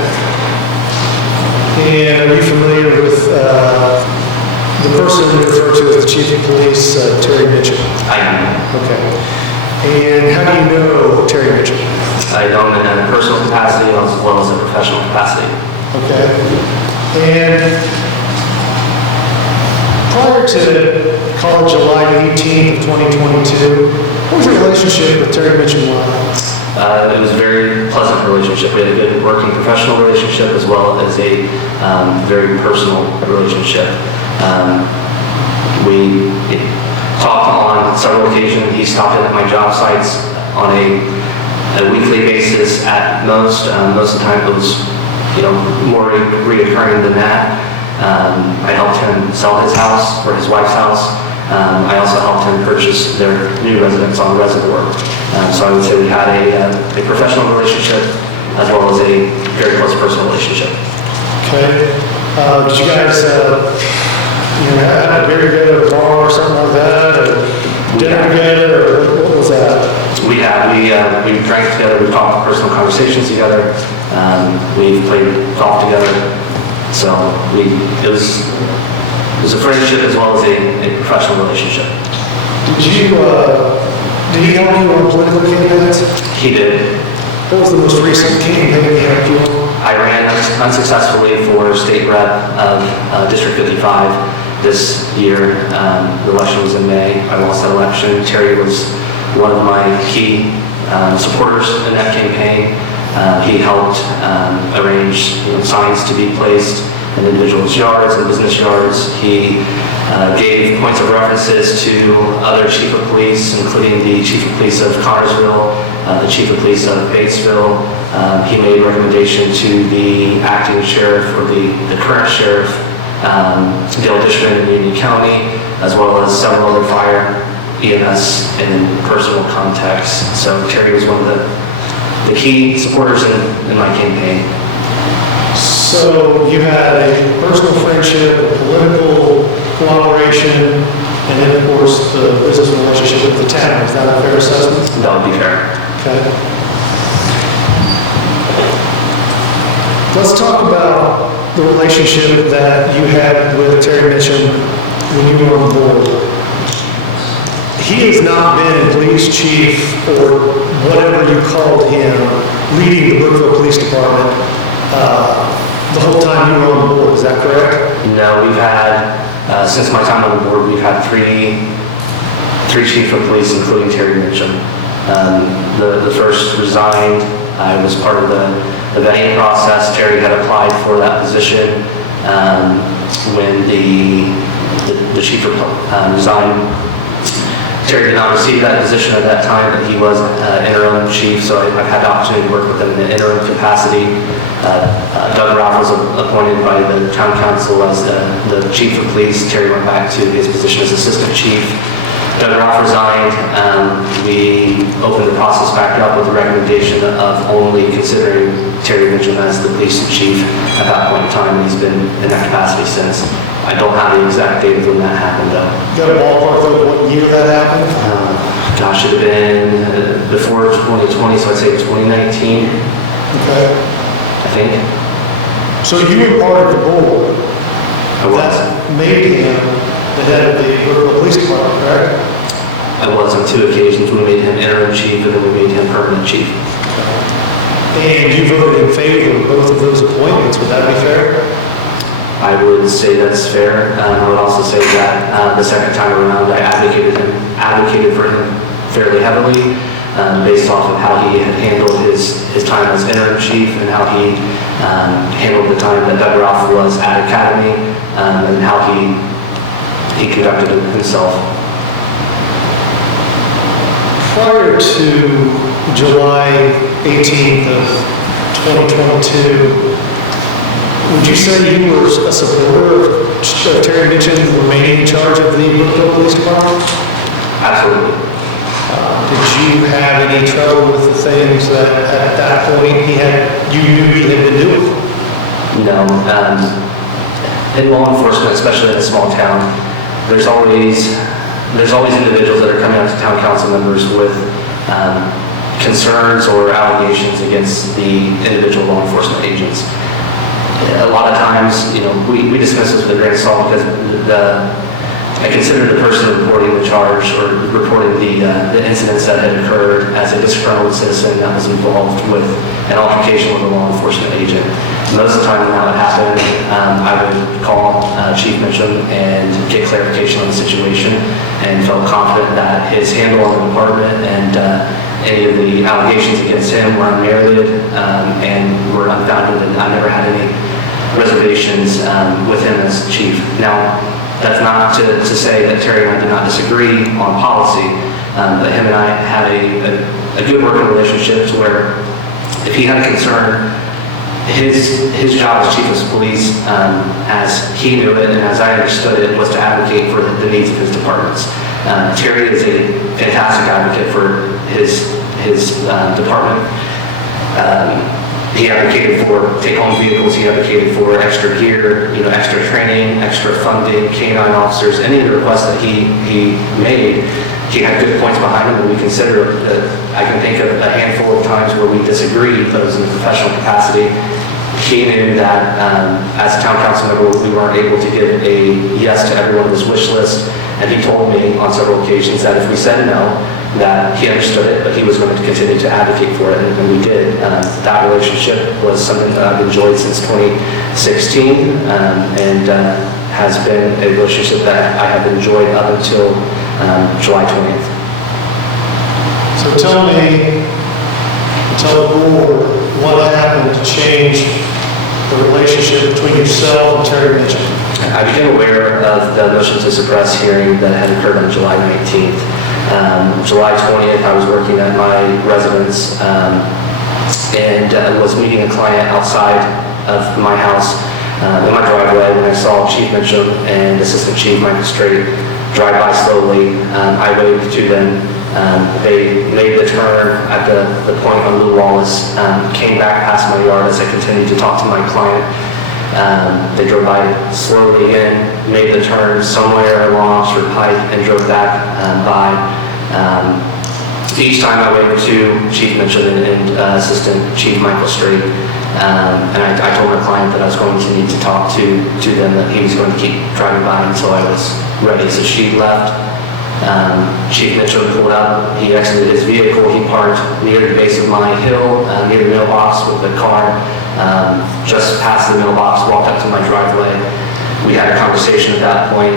And are you familiar with the person you refer to as the Chief of Police, Terry Mitchum? I am. Okay. And how do you know Terry Mitchum? I know him in a personal capacity as well as a professional capacity. Okay. And prior to college, July 18th of 2022, what was your relationship with Terry Mitchum like? It was a very pleasant relationship. We had a good working professional relationship as well as a very personal relationship. We talked on several occasions. He stopped in at my job sites on a weekly basis at most. Most of the time it was, more reoccurring than that. I helped him sell his house or his wife's house. I also helped him purchase their new residence on the reservoir. So I would say we had a professional relationship as well as a very close personal relationship. Okay. Did you guys, have a beer together at a bar or something like that, or dinner together, or what was that? We drank together, we talked personal conversations together, we played golf together. So it was a friendship as well as a professional relationship. Did he help you on political campaigns? He did. What was the most recent campaign he helped you on? I ran unsuccessfully for state rep of District 55 this year. The election was in May. I lost that election. Terry was one of my key supporters in that campaign. He helped arrange signs to be placed in individuals' yards and business yards. He gave points of references to other chief of police, including the chief of police of Connersville, the chief of police of Batesville. He made recommendation to the acting sheriff or the current sheriff, Dale Dishman in Union County, as well as several other fire, EMS, in personal contexts. So Terry was one of the key supporters in my campaign. So you had a personal friendship, a political cooperation, and then of course the business relationship with the town. Is that a fair assessment? That would be fair. Okay. Let's talk about the relationship that you had with Terry Mitchum when you were on the board. He has not been police chief or whatever you called him, leading the Brookville Police Department the whole time you were on the board. Is that correct? No, we've had, since my time on the board, we've had three chief of police, including Terry Mitchum. The first resigned. I was part of the vetting process. Terry had applied for that position. When the chief resigned, Terry did not receive that position at that time, but he was interim chief, so I've had the opportunity to work with him in an interim capacity. Doug Ralph was appointed by the town council as the chief of police. Terry went back to his position as assistant chief. Doug Ralph resigned. We opened the process back up with the recommendation of only considering Terry Mitchum as the police chief at that point in time. He's been in that capacity since. I don't have the exact date of when that happened, though. Got a ballpark of what year that happened? Gosh, it had been before 2020, so I'd say 2019, Okay. I think. So you were part of the board I was. that made him the head of the Brookville Police Department, correct? I was on 2 occasions. We made him interim chief, and then we made him permanent chief. And you voted in favor of both of those appointments, would that be fair? I would say that's fair. I would also say that the second time around, I advocated for him fairly heavily, based off of how he had handled his time as interim chief and how he handled the time that Doug Ralph was at Academy, and how he conducted himself. Prior to July 18th of 2022, would you say you were a supporter of Terry Mitchum remaining in charge of the Brookville Police Department? Absolutely. Did you have any trouble with the things that at that point you knew he had been doing? No. In law enforcement, especially in a small town, there's always individuals that are coming out to town council members with concerns or allegations against the individual law enforcement agents. A lot of times, we dismiss this with a grain of salt because I consider the person reporting the charge or reporting the incidents that had occurred as a disgruntled citizen that was involved with an altercation with a law enforcement agent. Most of the time when that would happen, I would call Chief Mitchum and get clarification on the situation, and felt confident that his handle on the department and any of the allegations against him were unmerited and were unfounded, and I never had any reservations with him as chief. Now, that's not to say that Terry and I did not disagree on policy, but him and I had a good working relationship to where if he had a concern, his job as chief of police, as he knew it and as I understood it, was to advocate for the needs of his departments. Terry is a fantastic advocate for his department. He advocated for take-home vehicles, he advocated for extra gear, extra training, extra funding, K-9 officers, any of the requests that he made, he had good points behind him, and we consider I can think of a handful of times where we disagreed, but it was in a professional capacity. He knew that as a town council member, we weren't able to give a yes to everyone on his wish list, and he told me on several occasions that if we said no, that he understood it, but he was going to continue to advocate for it, and we did. That relationship was something that I've enjoyed since 2016, and has been a relationship that I have enjoyed up until July 20th. So tell the board what happened to change the relationship between yourself and Terry Mitchum. I became aware of the motion to suppress hearing that had occurred on July 19th. July 20th, I was working at my residence and was meeting a client outside of my house in my driveway when I saw Chief Mitchum and Assistant Chief Michael Strait drive by slowly. I waved to them. They made the turn at the point on Lou Wallace, came back past my yard as I continued to talk to my client. They drove by slowly again, made the turn somewhere along Oxford Pike, and drove back by. Each time I waved to Chief Mitchum and Assistant Chief Michael Strait, and I told my client that I was going to need to talk to them, that he was going to keep driving by until I was ready. So she left. Chief Mitchum pulled up. He exited his vehicle. He parked near the base of my hill, near the mailbox with the car. Just past the mailbox, walked up to my driveway. We had a conversation at that point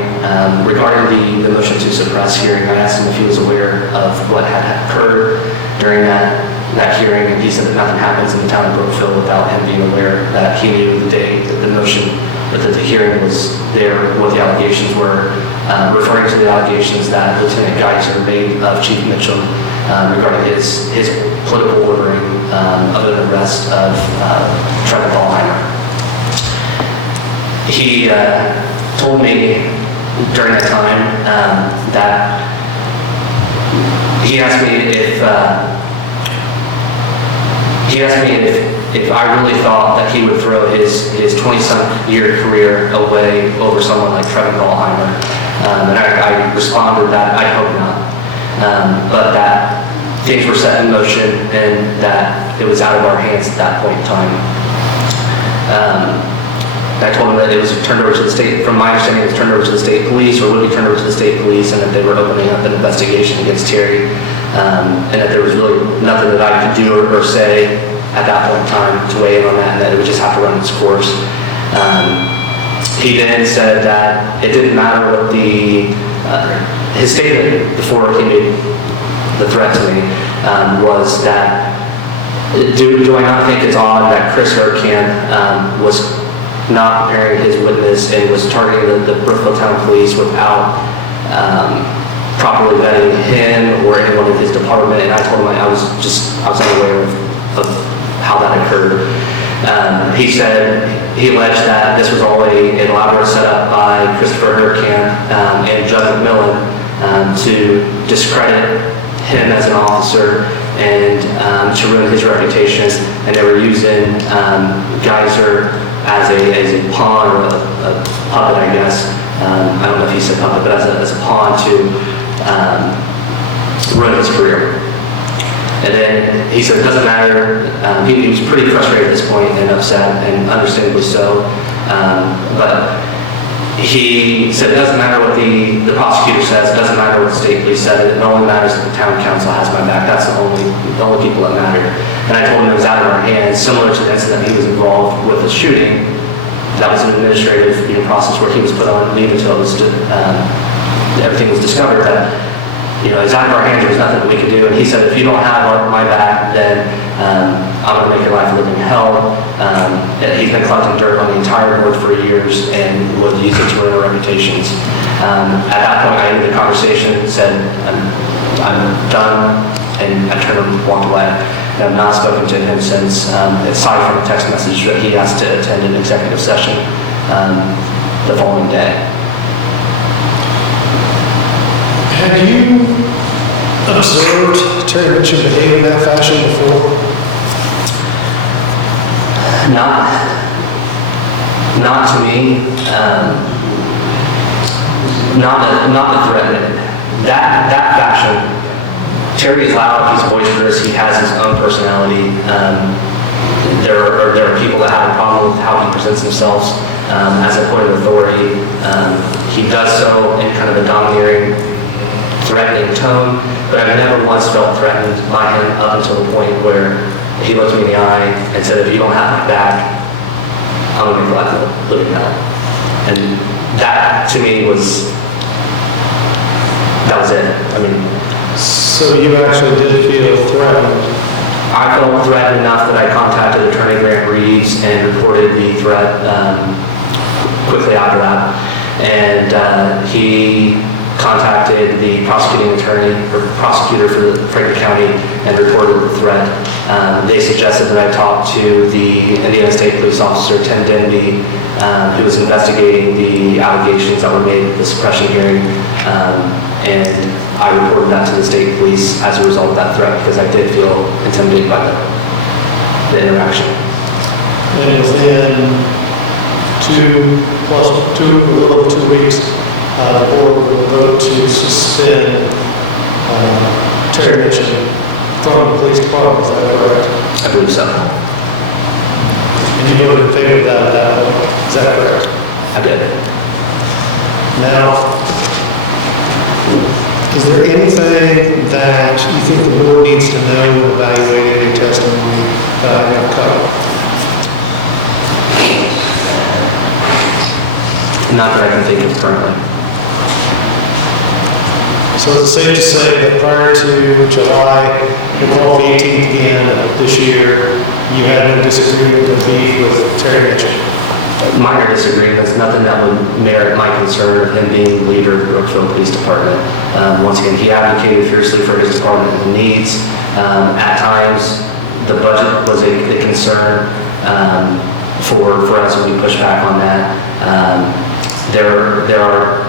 regarding the motion to suppress hearing. I asked him if he was aware of what had occurred during that hearing, and he said that nothing happens in the town of Brookville without him being aware that he knew the day that the motion or that the hearing was there, what the allegations were, referring to the allegations that Lieutenant Geiser made of Chief Mitchum regarding his political ordering of the arrest of Trevor Ballheimer. He told me during that time that he asked me if I really thought that he would throw his 20-some-year career away over someone like Trevor Ballheimer. And I responded that I hope not, but that things were set in motion and that it was out of our hands at that point in time. I told him that it was turned over to the state, from my understanding, it was turned over to the state police, or would be turned over to the state police, and that they were opening up an investigation against Terry, and that there was really nothing that I could do or say at that point in time to weigh in on that, and that it would just have to run its course. He then said that it didn't matter what his statement before he made the threat to me was that, do I not think it's odd that Chris Hurtcan was not preparing his witness and was targeting the Brookville Town Police without properly vetting him or anyone in his department? And I told him I was unaware of how that occurred. He said, he alleged that this was all an elaborate setup by Christopher Hurtcan and Judge McMillan to discredit him as an officer and to ruin his reputation, and they were using Geiser as a pawn or a puppet, I guess. I don't know if he said puppet, but as a pawn to ruin his career. And then he said it doesn't matter. He was pretty frustrated at this point and upset, and understandably so. But he said it doesn't matter what the prosecutor says, it doesn't matter what the state police said, it only matters that the town council has my back. That's the only people that matter. And I told him it was out of our hands, similar to the incident he was involved with the shooting. That was an administrative process where he was put on leave until everything was discovered. That it's out of our hands, there's nothing that we could do. And he said, if you don't have my back, then I'm going to make your life a living hell. He's been collecting dirt on the entire board for years and would use it to ruin our reputations. At that point, I ended the conversation, said, I'm done, and I turned and walked away. And I've not spoken to him since, aside from a text message that he asked to attend an executive session the following day. Have you observed Terry Mitchum behave in that fashion before? Not to me. Not the threatening. That fashion. Terry is loud, he's boisterous, he has his own personality. There are people that have a problem with how he presents himself as a point of authority. He does so in kind of a domineering, threatening tone, but I've never once felt threatened by him up until the point where he looked me in the eye and said, if you don't have my back, I'm going to make life a living hell. And that to me was it. I mean, so you actually did feel threatened? I felt threatened enough that I contacted Attorney Grant Reeves and reported the threat quickly after that. And he contacted the prosecuting attorney or prosecutor for the Franklin County and reported the threat. They suggested that I talk to the Indiana State Police Officer Tim Denby, who was investigating the allegations that were made at the suppression hearing, and I reported that to the state police as a result of that threat because I did feel intimidated by the interaction. And within a little over 2 weeks, the board will vote to suspend Terry Mitchum from the police department. Is that correct? I believe so. And you voted in favor of that at that point. Is that correct? I did. Now, is there anything that you think the board needs to know in evaluating any testimony that I have covered? Not that I can think of currently. So is it safe to say that prior to July, April 18th again of this year, you had no disagreement or beef with Terry Mitchum? minor disagreements, nothing that would merit my concern of him being the leader of the Brookville Police Department. Once again, he advocated fiercely for his department and the needs. At times, the budget was a concern for us, and we pushed back on that. There are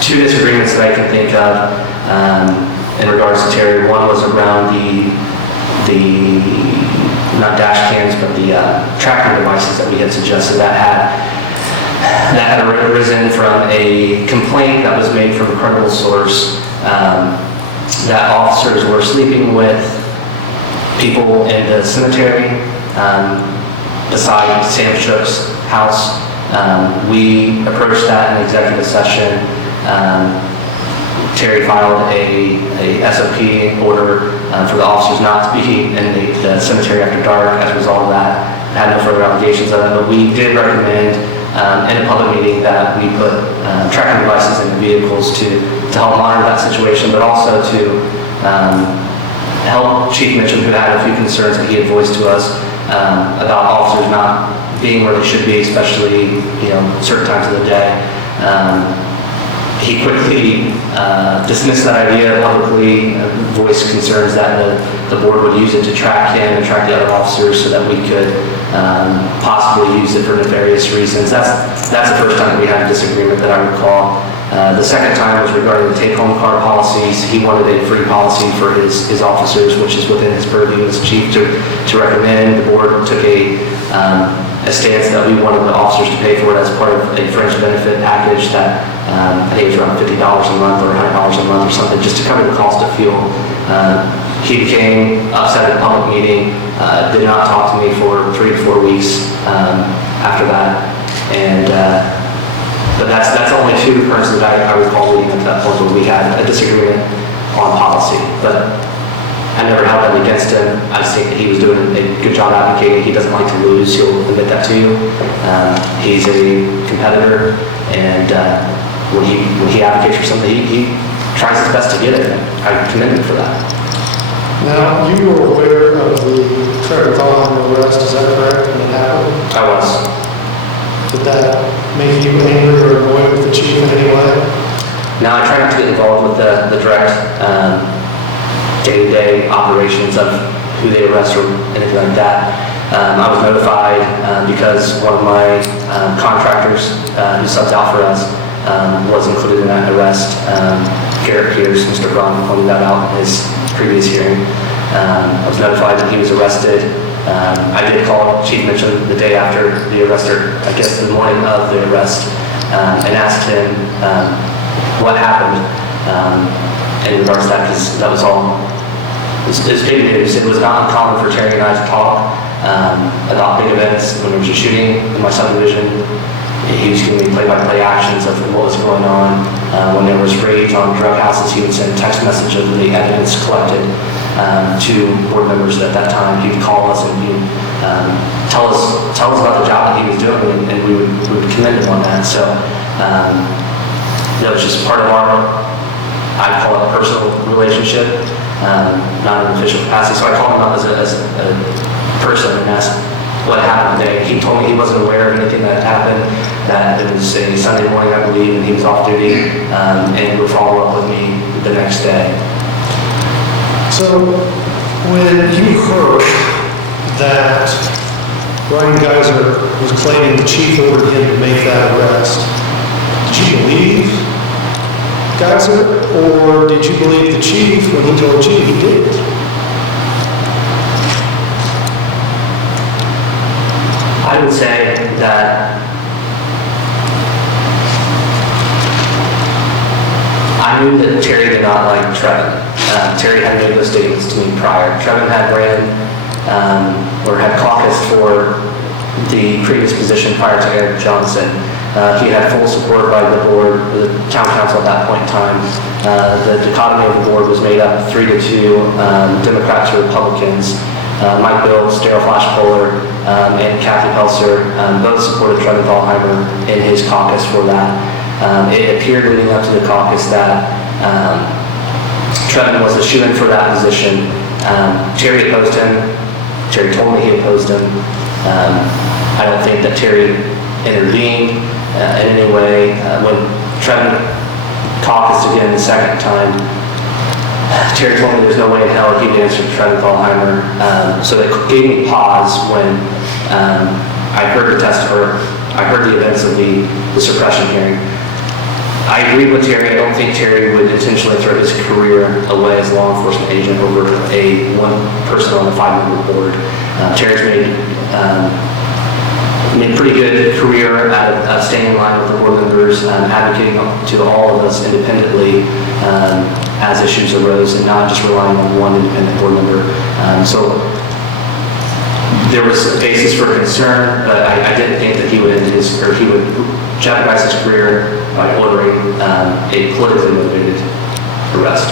two disagreements that I can think of in regards to Terry. One was around the not dash cams, but the tracking devices that we had suggested that had arisen from a complaint that was made from a credible source that officers were sleeping with people in the cemetery beside Sam Shook's house. We approached that in executive session. Terry filed a SOP order for the officers not to be in the cemetery after dark. As a result of that, had no further allegations of it, but we did recommend in a public meeting that we put tracking devices in the vehicles to help monitor that situation, but also to help Chief Mitchum, who had a few concerns that he had voiced to us about officers not being where they should be, especially certain times of the day. He quickly dismissed that idea publicly, voiced concerns that the board would use it to track him and track the other officers so that we could possibly use it for nefarious reasons. That's the first time that we had a disagreement that I recall. The second time was regarding the take-home car policies. He wanted a free policy for his officers, which is within his purview as chief to recommend. The board took a stance that we wanted the officers to pay for it as part of a fringe benefit package that I think it was around $50 a month or $100 a month or something, just to cover the cost of fuel. He became upset at a public meeting, did not talk to me for 3 to 4 weeks after that, and but that's only 2 occurrences that I recall leading up to that point where we had a disagreement on policy. But I never held that against him. I just think that he was doing a good job advocating. He doesn't like to lose. He'll admit that to you. He's a competitor, and when he advocates for something, he tries his best to get it. I commend him for that. Now, you were aware of the Trevor Thalheimer arrest, is that correct, when it happened? I was. Did that make you angry or annoyed with the chief in any way? Now, I try not to get involved with the direct day-to-day operations of who they arrest or anything like that. I was notified because one of my contractors who subbed out for us was included in that arrest. Garrett Pierce, Mr. Braun pointed that out in his previous hearing. I was notified that he was arrested. I did call Chief Mitchum the day after the arrest, or I guess the morning of the arrest, and asked him what happened in regards to that, because that was all, it was big news. It was not uncommon for Terry and I to talk about big events. When there was a shooting in my subdivision, he was giving me play-by-play actions of what was going on. When there was raids on drug houses, he would send text message of the evidence collected to board members at that time. He would call us and he would tell us about the job that he was doing, and we would commend him on that. So that was just part of our, I'd call it a personal relationship, not an official capacity. So I called him up as a person and asked what happened today. He told me he wasn't aware of anything that happened, that it was a Sunday morning, I believe, and he was off duty, and would follow up with me the next day. So, when you heard that Ryan Geiser was claiming the chief ordered him to make that arrest, did you believe Geiser, or did you believe the chief when he told you he did? I would say that I knew that Terry did not like Trevin. Terry had made those statements to me prior. Trevin had ran or had caucused for the previous position prior to Eric Johnson. He had full support by the board, the town council at that point in time. The dichotomy of the board was made up 3-2, Democrats or Republicans. Mike Bills, Daryl Flash-Polar, and Kathy Pelser both supported Trevin Thalheimer in his caucus for that. It appeared leading up to the caucus that Trevin was a shoo-in for that position. Terry opposed him. Terry told me he opposed him. I don't think that Terry intervened in any way. When Trevor caucused again the second time, Terry told me there's no way in hell he'd answer Trevor Ballheimer. So that gave me pause when I heard the events of the suppression hearing. I agree with Terry. I don't think Terry would intentionally throw his career away as a law enforcement agent over one person on a 5-member board. Terry's made a pretty good career out of staying in line with the board members, advocating to all of us independently as issues arose, and not just relying on one independent board member. So there was a basis for concern, but I didn't think that he would jeopardize his career by ordering a politically motivated arrest.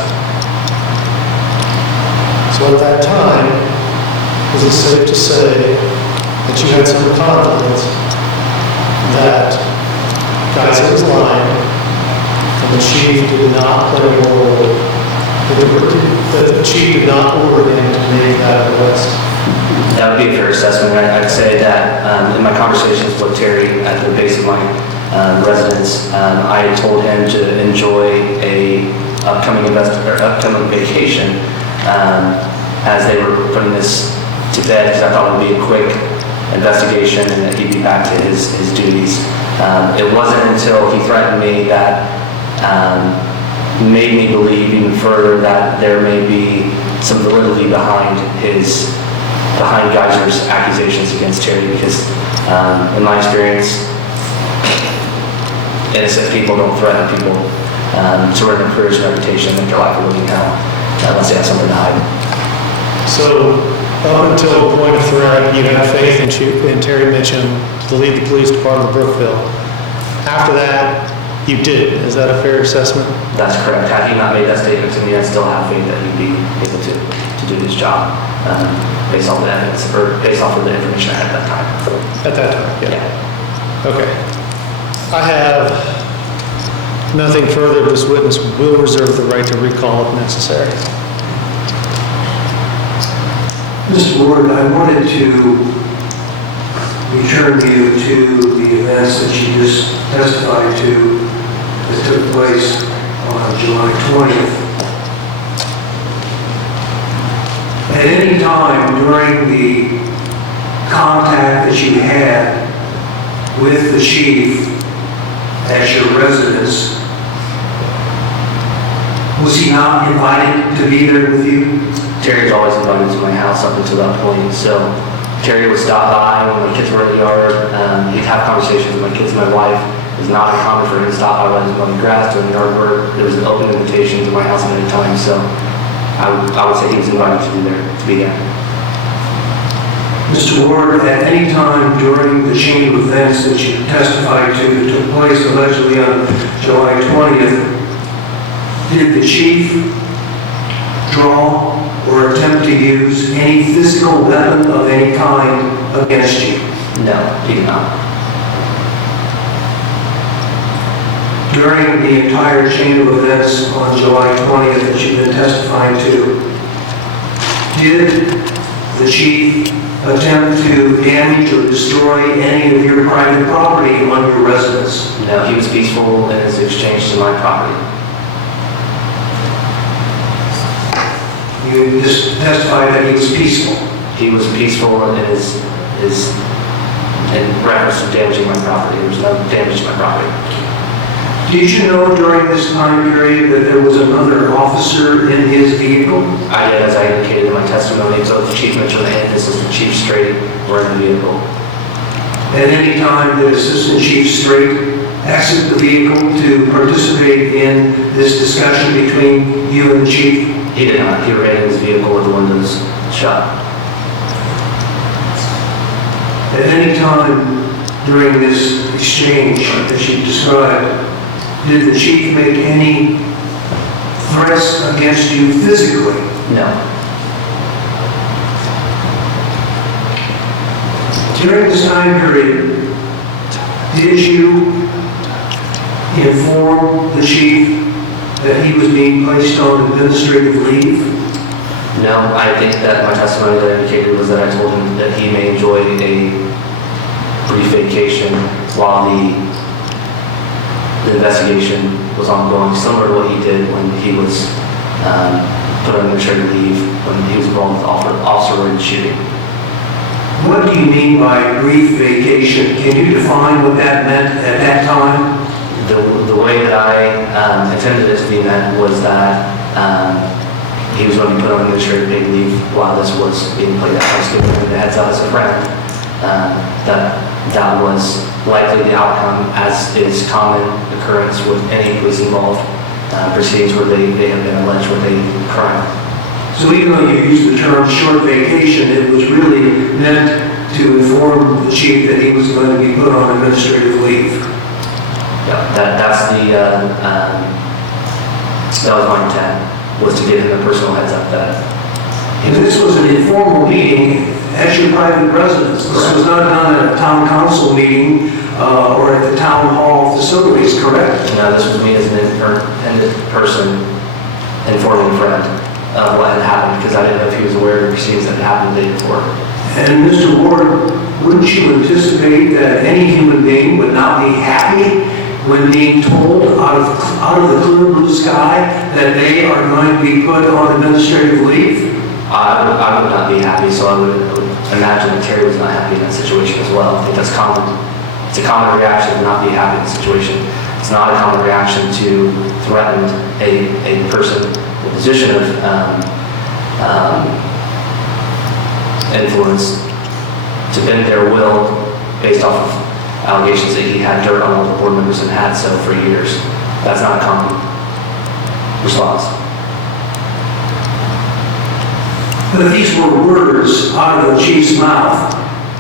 So at that time, is it safe to say that you had some confidence that Geyser was lying and the chief did not play a role, that the chief did not order him to make that arrest? That would be a fair assessment. I'd say that in my conversations with Terry at the base of my residence, I told him to enjoy a upcoming vacation as they were putting this to bed, because I thought it would be a quick investigation and that he'd be back to his duties. It wasn't until he threatened me that made me believe even further that there may be some validity behind Geyser's accusations against Terry, because in my experience, innocent people don't threaten people to ruin their careers and reputation and their life will be hell unless they have something to hide. So up until the point of threat, you had faith in Terry Mitchum to lead the police department of Brookville. After that, you did. Is that a fair assessment? That's correct. Had he not made that statement to me, I still have faith that he'd be able to do his job based off the evidence, or based off of the information I had at that time. At that time, yeah. Yeah. Okay. I have nothing further. This witness will reserve the right to recall if necessary. Mr. Ward, I wanted to return you to the events that you just testified to that took place on July 20th. At any time during the contact that you had with the chief at your residence, was he not invited to be there with you? Terry's always invited to my house up until that point, so Terry would stop by when my kids were in the yard. He'd have conversations with my kids and my wife. It was not uncommon for him to stop by while he was mowing grass, doing yard work. There was an open invitation to my house at any time, so I would say he was invited to be there. Mr. Ward, at any time during the chain of events that you testified to that took place allegedly on July 20th, did the chief draw or attempt to use any physical weapon of any kind against you? No, he did not. During the entire chain of events on July 20th that you've been testifying to, did the chief attempt to damage or destroy any of your private property on your residence? No, he was peaceful in his exchange to my property. You just testified that he was peaceful. He was peaceful in in reference to damaging my property. There was no damage to my property. Did you know during this time period that there was another officer in his vehicle? I did, as I indicated in my testimony, so the Chief Mitchum and Assistant Chief Straight were in the vehicle. At any time did Assistant Chief Straight exit the vehicle to participate in this discussion between you and the chief? He did not. He remained in his vehicle with the windows shut. At any time during this exchange that you described, did the chief make any threats against you physically? No. During this time period, did you inform the chief that he was being placed on administrative leave? No, I think that my testimony that I indicated was that I told him that he may enjoy a brief vacation while the investigation was ongoing, similar to what he did when he was put on administrative leave when he was involved with officer-related shooting. What do you mean by brief vacation? Can you define what that meant at that time? The way that I intended it to be meant was that he was going to be put on administrative paid leave while this was being played out. I was giving him the heads up as a friend that was likely the outcome, as is common occurrence with any police involved proceedings where they have been alleged with a crime. So even though you used the term short vacation, it was really meant to inform the chief that he was going to be put on administrative leave. Yeah, that was my intent, was to give him a personal heads up that. And this was an informal meeting at your private residence. This was not done at a town council meeting or at the town hall facilities, correct? No, this was me as an independent person informing a friend of what had happened, because I didn't know if he was aware of the proceedings that had happened the day before. And Mr. Ward, wouldn't you anticipate that any human being would not be happy when being told out of the clear blue sky that they are going to be put on administrative leave? I would not be happy, so I would imagine that Terry was not happy in that situation as well. I think that's common. It's a common reaction to not be happy in the situation. It's not a common reaction to threaten a person in a position of influence to bend their will based off of allegations that he had dirt on all the board members and had so for years. That's not a common response. But these were words out of the chief's mouth.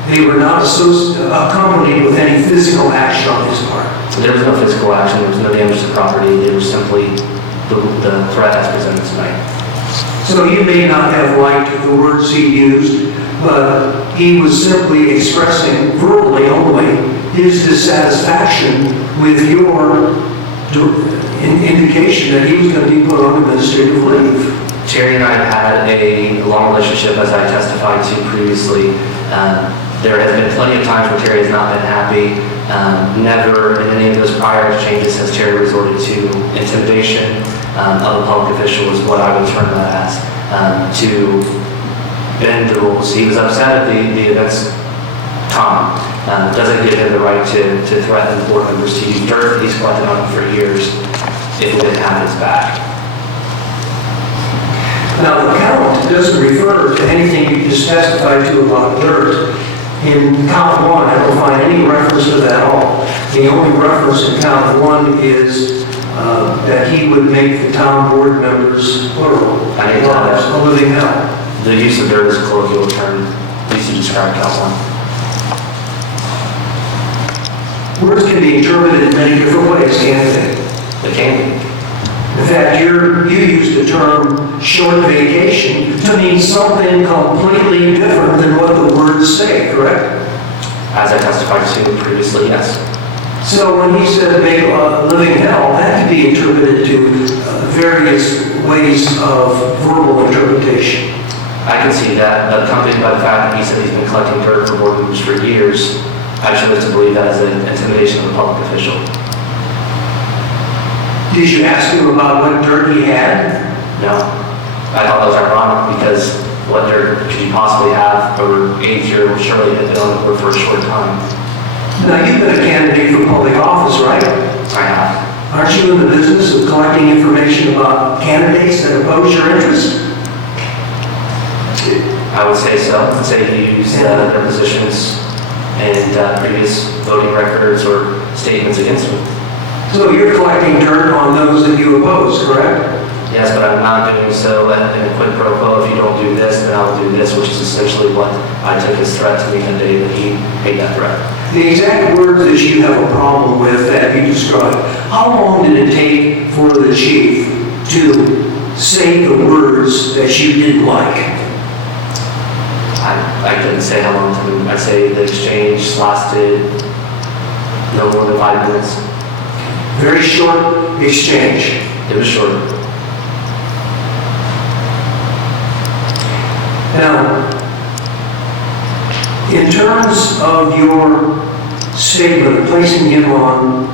They were not accompanied with any physical action on his part. There was no physical action, there was no damage to property, it was simply the threat as presented tonight. So you may not have liked the words he used, but he was simply expressing verbally only his dissatisfaction with your indication that he was going to be put on administrative leave. Terry and I have had a long relationship, as I testified to previously. There has been plenty of times where Terry has not been happy. Never in any of those prior exchanges has Terry resorted to intimidation of a public official, is what I would term that as, to bend the rules. He was upset at the events common. Doesn't give him the right to threaten board members to use dirt that he's collected on him for years if we didn't have his back. Now, the count doesn't refer to anything you just testified to about dirt. In count one, I don't find any reference to that at all. The only reference in count one is that he would make the town board members plural. I didn't tell that. A living hell. The use of dirt is a colloquial term used to describe count one. Words can be interpreted in many different ways, can't they? It can be. In fact, you used the term short vacation to mean something completely different than what the words say, correct? As I testified to previously, yes. So when he said make a living hell, that could be interpreted to various ways of verbal interpretation. I can see that, accompanied by the fact that he said he's been collecting dirt for board members for years. I chose to believe that as an intimidation of a public official. Did you ask him about what dirt he had? No. I thought that was ironic because what dirt could you possibly have over 8 years? Surely had been on the board for a short time. Now, you've been a candidate for public office, right? I have. Aren't you in the business of collecting information about candidates that oppose your interests? I would say so. I'd say he used their positions and previous voting records or statements against me. So you're collecting dirt on those that you oppose, correct? Yes, but I'm not doing so in a quid pro quo. If you don't do this, then I'll do this, which is essentially what I took his threat to me the day that he made that threat. The exact words that you have a problem with that you described, how long did it take for the chief to say the words that you didn't like? I couldn't say how long to do. I'd say the exchange lasted no more than 5 minutes. Very short exchange. It was short. Now, in terms of your statement placing him on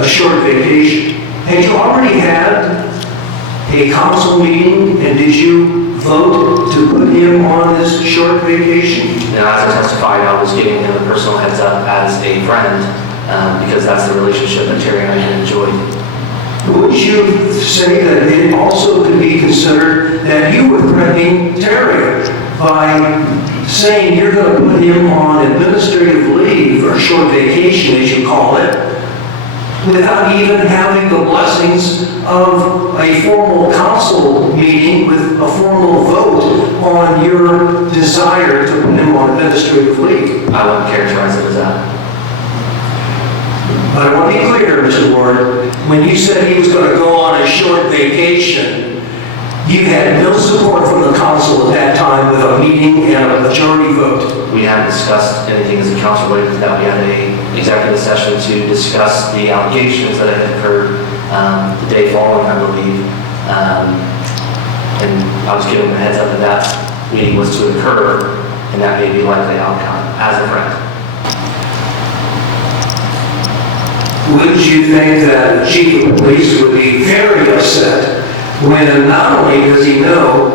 a short vacation. Had you already had a council meeting, and did you vote to put him on this short vacation? Now, as I testified, I was giving him a personal heads up as a friend, because that's the relationship that Terry and I had enjoyed. Would you say that it also could be considered that you were threatening Terry by saying you're going to put him on administrative leave, or short vacation as you call it, without even having the blessings of a formal council meeting with a formal vote on your desire to put him on administrative leave? I wouldn't characterize it as that. But I want to be clear, Mr. Ward, when you said he was going to go on a short vacation, you had no support from the council at that time with a meeting and a majority vote. We haven't discussed anything as a council related to that. We had a executive session to discuss the allegations that had occurred the day following, I believe. And I was given the heads up that that meeting was to occur, and that may be likely outcome as a friend. Wouldn't you think that the chief of police would be very upset when not only does he know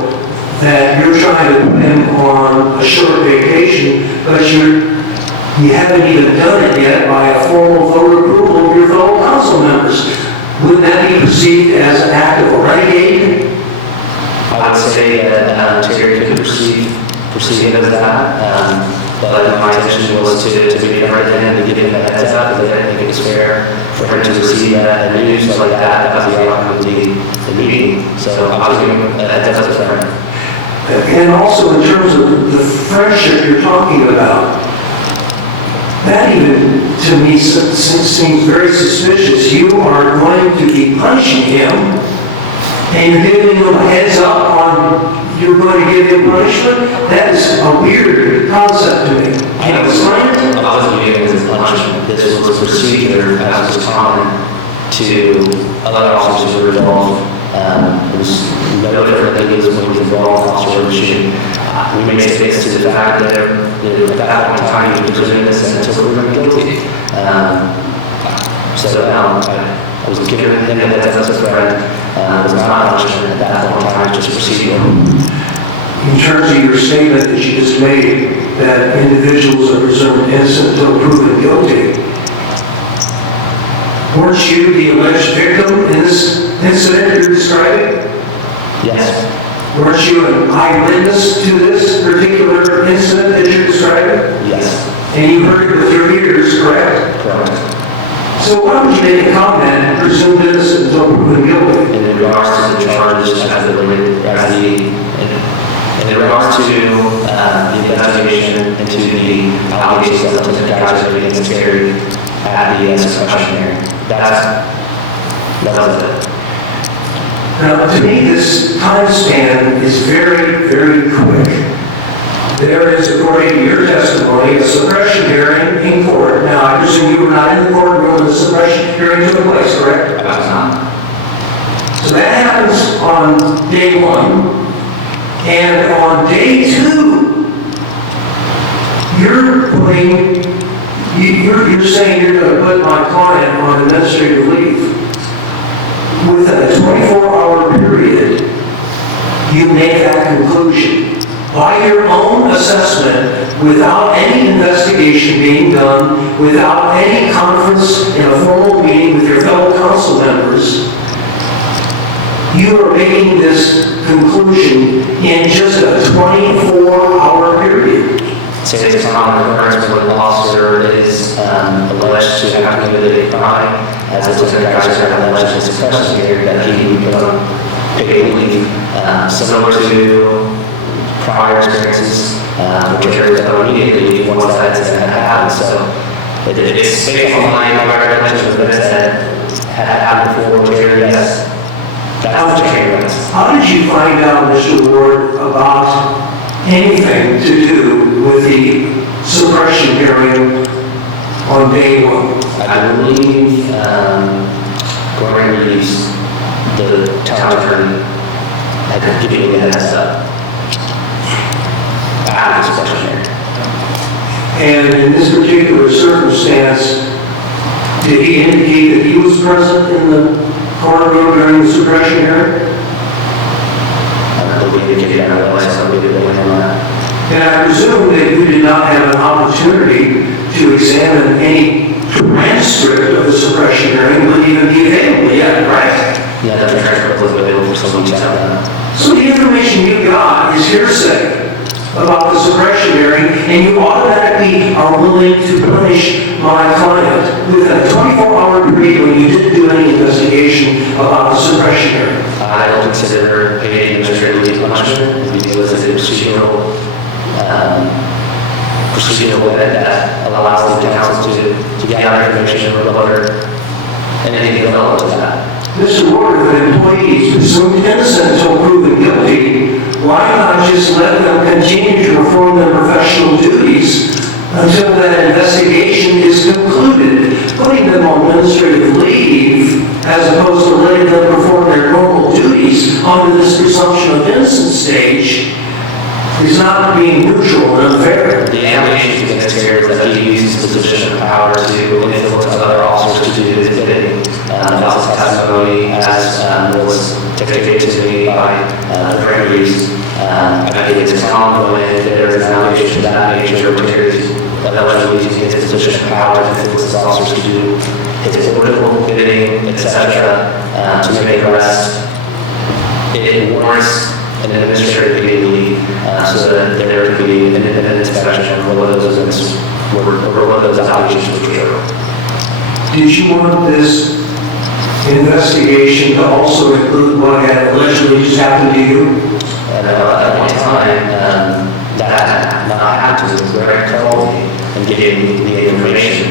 that you're trying to put him on a short vacation, but you haven't even done it yet by a formal vote approval of your fellow council members? Wouldn't that be perceived as an act of renegade? I would say that Terry could perceive it as that, but my intention was to be right then and give him a heads up, because I didn't think it was fair for him to receive that news like that. That was the outcome of the meeting. So I was giving him a heads up as a friend. And also in terms of the friendship you're talking about, that even to me seems very suspicious. You are going to be punishing him, and you're giving him a heads up on you're going to give him punishment? That is a weird concept to me. Can you explain it? I wasn't giving him punishment. This was a procedure as was common to other officers who were involved. It was no different than he was when he was involved in officer relationship. We made mistakes to the fact that at that point in time he was doing this until proven guilty. So now I was giving him a heads up as a friend. It was not punishment at that point in time, just procedural. In terms of your statement that you just made, that individuals are presumed innocent until proven guilty, weren't you the alleged victim in this incident you're describing? Yes. Weren't you an eyewitness to this particular incident that you're describing? Yes. And you heard it with your ears, correct? Correct. So why would you make a comment, presumed innocent until proven guilty? In regards to the charges in regards to the investigation into the allegations that Lieutenant Geiser made against Terry at the suppression hearing. That was it. Now, to me, this time span is very, very quick. There is, according to your testimony, a suppression hearing in court. Now, I presume you were not in the courtroom when the suppression hearing took place, correct? I was not. So that happens on day one. And on day two, you're saying you're going to put my client on administrative leave. Within a 24-hour period, you make that conclusion. By your own assessment, without any investigation being done, without any conference in a formal meeting with your fellow council members, you are making this conclusion in just a 24-hour period. Say it's common occurrence when an officer is alleged to have committed a crime, as Lieutenant Geiser had alleged in the suppression hearing, that he would put on paid leave, similar to prior experiences, which are done immediately once that incident had happened. So it's based on my recollection of events that had happened before Terry, yes. That's what Terry was. How did you find out, Mr. Ward, about anything to do with the suppression hearing on day one? I believe Gordon Reeves, the town attorney, had given me a heads up after the suppression hearing. And in this particular circumstance, did he indicate that he was present in the courtroom during the suppression hearing? I believe he indicated otherwise, so we didn't on that. And I presume that you did not have an opportunity to examine any transcript of the suppression hearing, wouldn't even be available yet, right? Yeah, that transcript was available for someone to check that. So the information you got is hearsay about the suppression hearing, and you automatically are willing to punish my client with a 24-hour period when you didn't do any investigation about the suppression hearing. I don't consider a administrative punishment because it's a procedural event that allows the council to gather information or whether anything developed to that. Mr. Ward, if employees presumed innocent until proven guilty, why not just let them continue to perform their professional duties until that investigation is concluded? Putting them on administrative leave as opposed to letting them perform their normal duties under this presumption of innocence stage is not being neutral and unfair. The allegations against Terry is that he uses his position of power to influence other officers to do his bidding. Also testimony, as was dictated to me by the Gregory's, I think it's common when there is an allegation of that nature where Terry is allegedly using his position of power to influence his officers to do his political bidding, etc., to make arrests. It warrants an administrative leave so that there could be an independent inspection of whether those events were, or whether those allegations were true. Did you want this investigation to also include what had allegedly just happened to you? And at one time, that not happened to me. Greg called me and gave me the information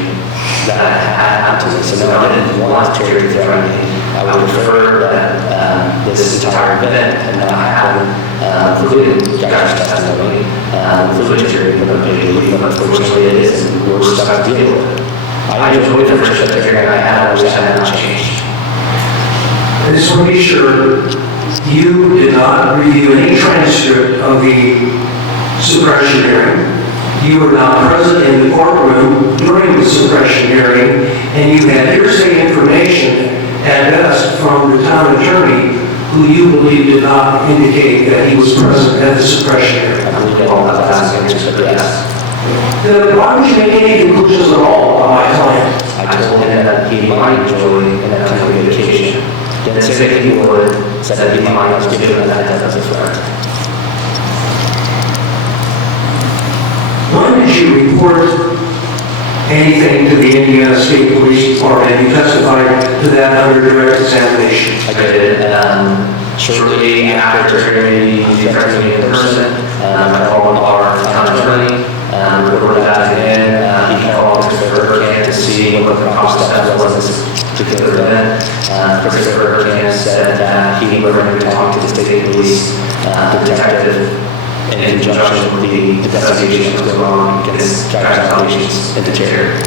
that had happened to me. So no, I didn't want Terry to threaten me. I would prefer that this entire event had not happened, including Guy's testimony, including Terry being paid to leave, but unfortunately it is, and we're stuck to deal with it. I enjoyed the friendship that Terry and I had, which had not changed. I just want to be sure you did not review any transcript of the suppression hearing. You were not present in the courtroom during the suppression hearing, and you had hearsay information at best from the town attorney who you believe did not indicate that he was present at the suppression hearing. I believe that all of that answers, but yes. Then why would you make any conclusions at all on my client? I told him that he might enjoy an upcoming vacation. Didn't say that he would, said that he might just give him that as a threat. When did you report anything to the Indiana State Police Department? You testified to that under direct examination. I did. Shortly after Terry threatened me in person, I called our town attorney, reported that again. He called Christopher Camp to see what the proper steps was in this particular event. Christopher Camp said that he would recommend talking to the state police detective in conjunction with the investigation that was going on against Guy's allegations into Terry.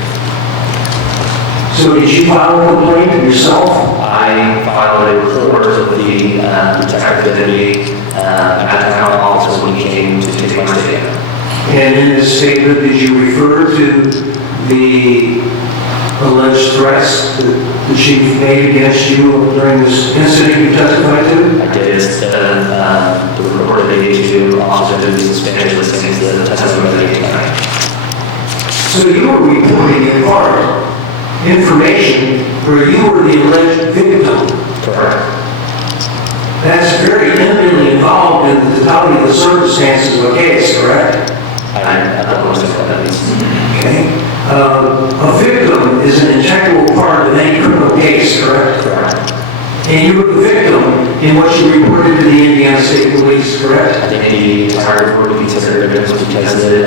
So did you file a complaint yourself? I filed a report with the detective deputy at the town office when he came to take my statement. And in this statement, did you refer to the alleged threats that the chief made against you during this incident you testified to? I did. The report that they gave to Officer Deputy in Spanish listening to the testimony that he tonight. So you were reporting in part information where you were the alleged victim. Correct. That's very intimately involved in the totality of the circumstances of a case, correct? I don't understand what that means. Okay. A victim is an integral part of any criminal case, correct? Correct. And you were the victim in what you reported to the Indiana State Police, correct? I think the entire report would be considered evidence because the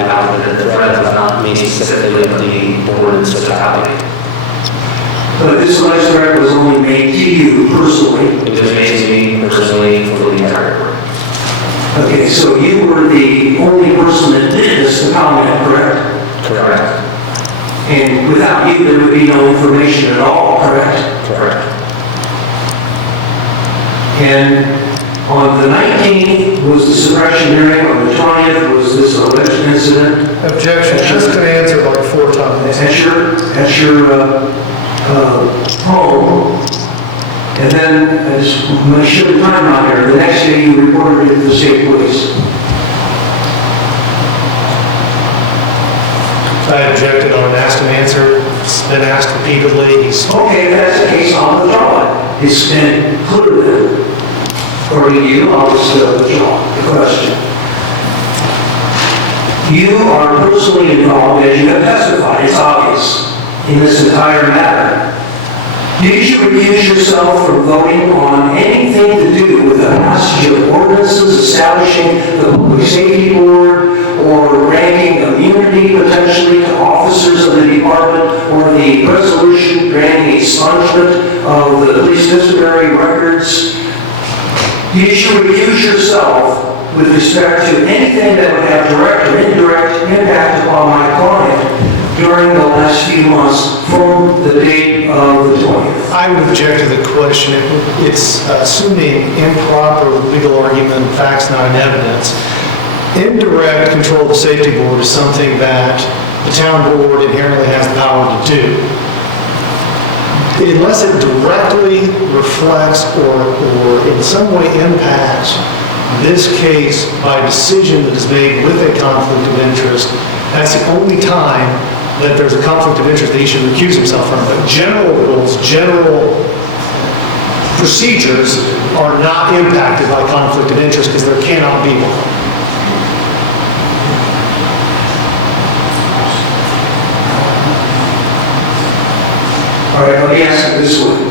threat does not mean specifically of the board in totality. But this alleged threat was only made to you personally. It was made to me personally for the entire report. Okay, so you were the only person that witnessed the comment, correct? Correct. And without you, there would be no information at all, correct? Correct. And on the 19th was the suppression hearing, on the 20th was this alleged incident. Objection, just to answer Town Council. at your home, and then, I'm going to show the time on here, the next day you reported it to the state police. I objected on an asked and answer. It's been asked repeatedly. He's Okay, if that's the case, I'll withdraw it. It's been clear then. According to you, I'll just withdraw the question. You are personally involved, as you have testified, it's obvious, in this entire matter. Did you recuse yourself from voting on anything to do with the passage of ordinances establishing the Public Safety Board, or granting immunity potentially to officers of the department, or the resolution granting expungement of the police disciplinary records? Did you recuse yourself with respect to anything that would have direct or indirect impact upon my client during the last few months from the date of the 20th? I would object to the question. It's assuming improper legal argument, facts not in evidence. Indirect control of the safety board is something that the town board inherently has the power to do. Unless it directly reflects or in some way impacts this case by a decision that is made with a conflict of interest, that's the only time that there's a conflict of interest that he should recuse himself from. But general rules, general procedures are not impacted by conflict of interest because there cannot be one. All right, let me ask it this way.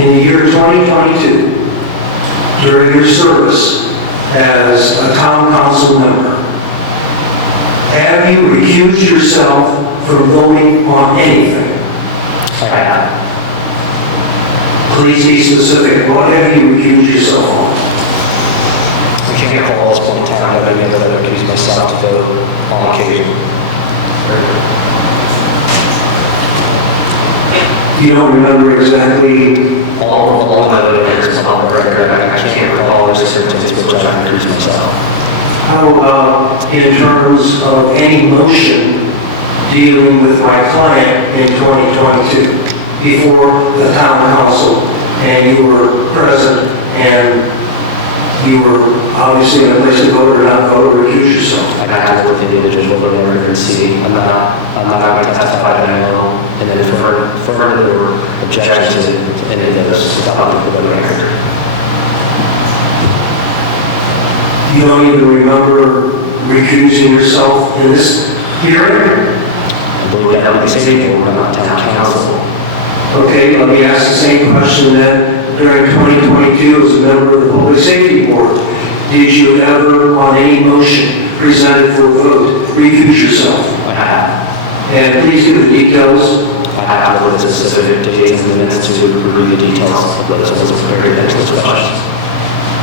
In the year 2022, during your service as a town council member, have you recused yourself from voting on anything? I have. Please be specific. What have you recused yourself on? I can't recall at this point in time, but I know that I accused myself to vote on occasion. You don't remember exactly? All of my voting is public record. I can't recall a circumstance which I accused myself. How about in terms of any motion dealing with my client in 2022 before the town council, and you were present and you were obviously in a place to vote or not vote or recuse yourself? I have to look at the individual voting record and see. I'm not going to testify that I know, and then further objection to any of those without looking at the voting record. You don't even remember recusing yourself in this hearing? I believe that would be safe, but not town council. Okay, let me ask the same question then. During 2022, as a member of the Public Safety Board, did you ever, on any motion presented for a vote, recuse yourself? I have. And please give the details. I have to look at the specific dates and the minutes to review the details of those. I wasn't prepared to answer those questions.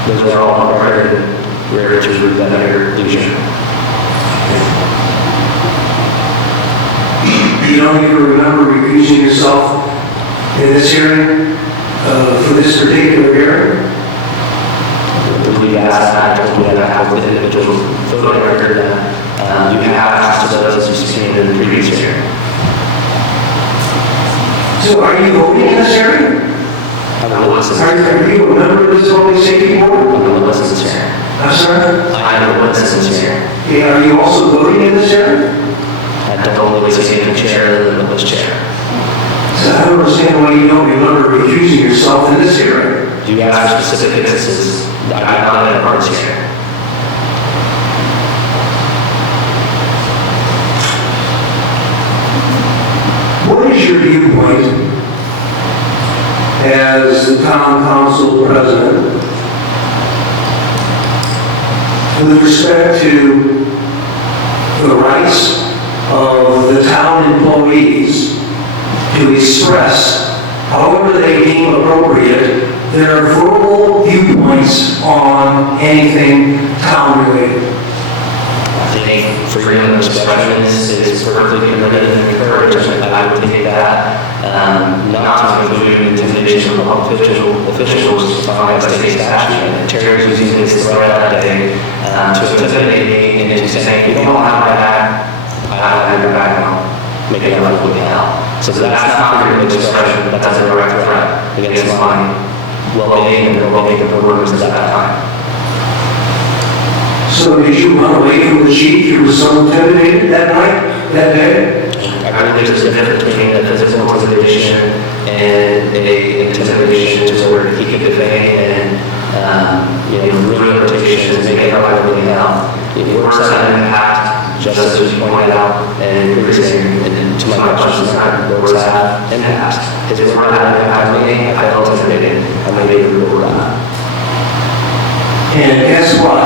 Those are all on record and rare to read that at your leisure. You don't even remember recusing yourself in this hearing, for this particular hearing? I believe I told you that I have with individual voting record that you have asked those as you seen in the previous hearing. So are you voting in this hearing? I'm going to listen. Are you a member of this Public Safety Board? I'm going to listen to this hearing. I'm sorry? I am a witness in this hearing. Yeah, are you also voting in this hearing? I don't really see the chair than the witness chair. So I don't understand why you don't remember recusing yourself in this hearing. Do you ask for specific instances? I'm not in a part of this hearing. What is your viewpoint as the town council president with respect to the rights of the town employees to express, however they deem appropriate, their verbal viewpoints on anything town related? I think freedom of expression is perfectly permitted and encouraged. I would take that not to include intimidation of public officials defined by state statute. And Terry was using his threat that day to intimidate me into saying, if you don't have my back, I don't have your back now. Make it up with hell. So that's not freedom of expression, that's a direct threat against my well-being and the well-being of the workers at that time. So did you run away from the chief? You were so intimidated that night, that day? I believe there's a difference between a physical intimidation and a intimidation to where he could defame and ruin reputations and make it up with hell. Words have an impact, just as you pointed out, and previously, and to my questions, words have impact. His word had an impact on me, I felt intimidated, I made a report on that. And guess what?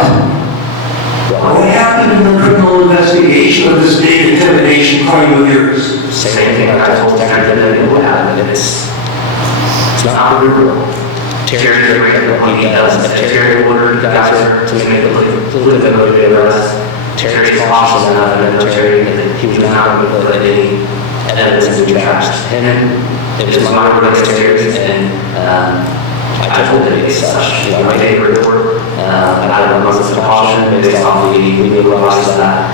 What happened in the criminal investigation of this big intimidation claim of yours? Same thing I told Terry that it would happen. It's not brutal. Terry is great at what he does. If Terry ordered guys to make a legitimate arrest, Terry's cautious enough and Terry that he was not going to put any evidence in the trash. And it was my word against Terry's, and I told it as such. I made a report out of abundance of caution based on the legal advice that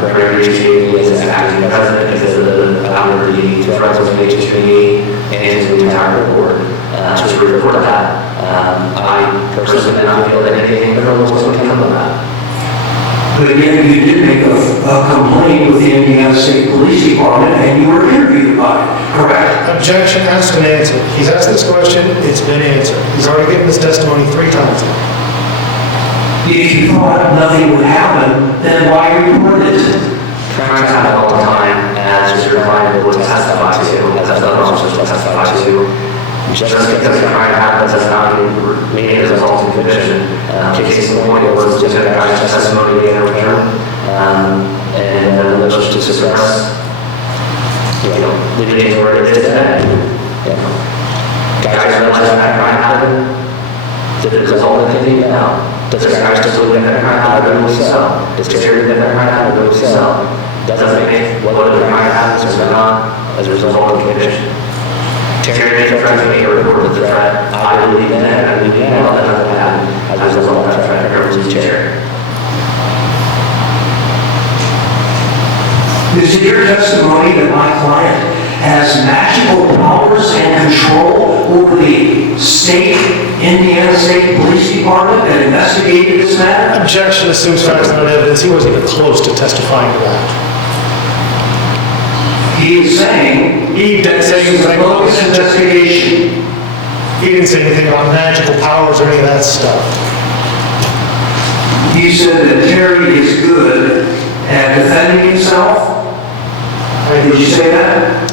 Gregory gave me as acting president because of the threats were made to me and to the entire board to report that. I personally did not feel that anything criminal was going to come of that. But again, you did make a complaint with the Indiana State Police Department and you were interviewed by it, correct? Objection, asked and answered. He's asked this question, it's been answered. He's already given this testimony 3 times. If you thought nothing would happen, then why report it? Crimes happen all the time, as your client will testify to, as other officers testify to. Just because a crime happens does not mean it results in conviction. Case in point, it was just a guy's testimony being overturned, and the motion to suppress, leaving it where it is today. Guys are not letting that crime happen. Did it result in anything? No. Does the guy still believe that crime happened? I believe so. Does Terry believe that crime happened? I believe so. Doesn't make whether the crime happens or not as a result of conviction. Terry threatened me or reported the threat. I believe that, I believe now that nothing happened as a result of that threat. I was in Terry. Is it your testimony that my client has magical powers and control over the Indiana State Police Department that investigated this matter? Objection, assumes facts not evidence. He wasn't even close to testifying to that. He is saying He didn't say it's a bogus investigation. He didn't say anything about magical powers or any of that stuff. He said that Terry is good at defending himself. Did you say that?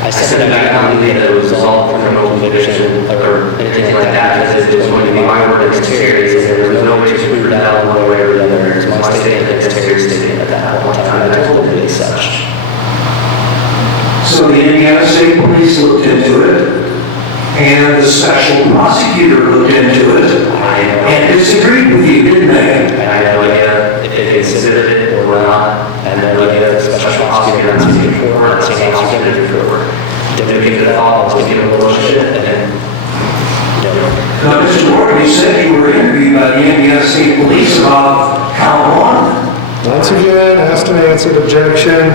I said that I don't believe that it was all criminal conviction or anything like that because it was going to be my word against Terry's and there was no way to prove that one way or the other. It was my statement against Terry's statement at that point in time and I told him as such. So the Indiana State Police looked into it, and the special prosecutor looked into it, and disagreed with you, didn't they? And I had no idea if they considered it or not, and then we had a special prosecutor on seen before, and seen officer did before. Didn't get it all, I was giving a little shit, and then, Now, Mr. Gordon, you said you were interviewed by the Indiana State Police about count 1. Once again, asked and answered. Objection.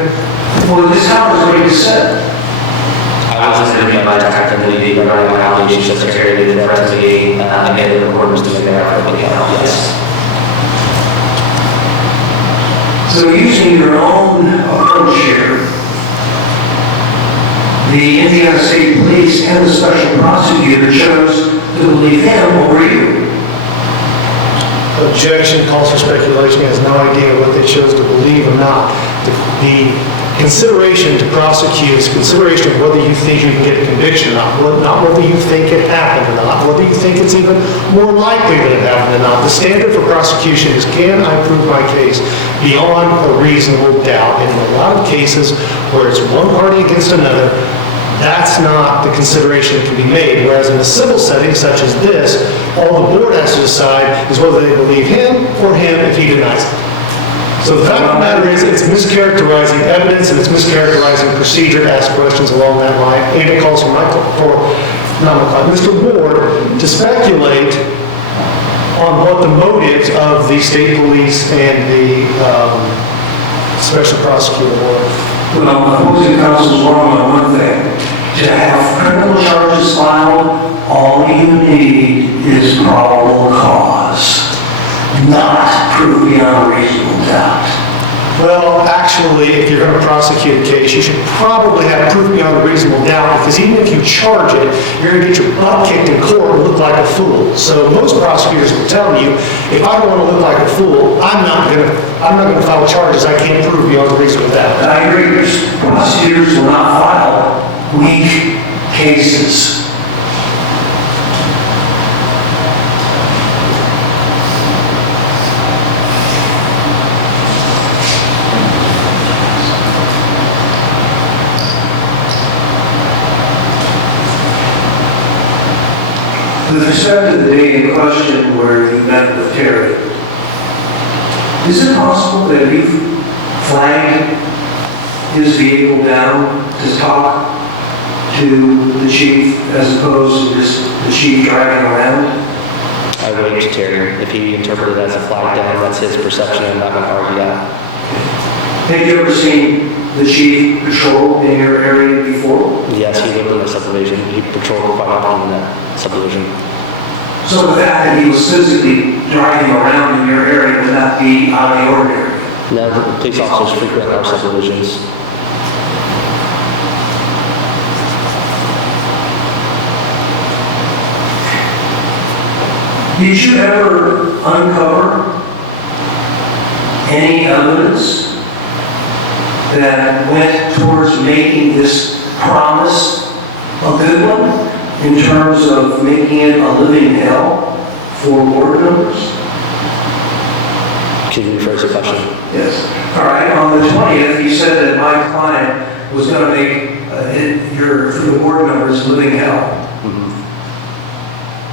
Well, this count was what you said. I was interviewed by Detective Lee regarding my allegations that Terry did threaten me, I made the reporters to make their effort, yes. So using your own approach here, the Indiana State Police and the special prosecutor chose to believe him over you. Objection, calls for speculation. He has no idea what they chose to believe or not. The consideration to prosecute is consideration of whether you think you can get a conviction or not whether you think it happened or not, whether you think it's even more likely that it happened or not. The standard for prosecution is, can I prove my case beyond a reasonable doubt? And in a lot of cases where it's one party against another, that's not the consideration that can be made. Whereas in a civil setting such as this, all the board has to decide is whether they believe him or him if he denies it. So the fact of the matter is, it's mischaracterizing evidence and it's mischaracterizing procedure to ask questions along that line, and it calls for Mr. Ward to speculate on what the motives of the state police and the special prosecutor were. Well, opposing counsel is wrong on one thing. To have criminal charges filed, all you need is probable cause, not proof beyond a reasonable doubt. Well, actually, if you're going to prosecute a case, you should probably have proof beyond a reasonable doubt, because even if you charge it, you're going to get your butt kicked in court and look like a fool. So most prosecutors will tell you, if I don't want to look like a fool, I'm not going to file charges I can't prove beyond a reasonable doubt. I agree, prosecutors will not file weak cases. With respect to the day in question where you met with Terry, is it possible that you flagged his vehicle down to talk to the chief as opposed to just the chief driving around? I wait to Terry. If he interpreted it as a flag down, that's his perception. I'm not going to argue that. Have you ever seen the chief patrol in your area before? Yes, he lived in the subdivision. He patrolled quite often in that subdivision. So the fact that he was physically driving around in your area would not be out of the ordinary? No, the police officers frequent our subdivisions. Did you ever uncover any evidence that went towards making this promise a good one in terms of making it a living hell for board members? Can you rephrase the question? Yes. All right, on the 20th, you said that my client was going to make for the board members living hell.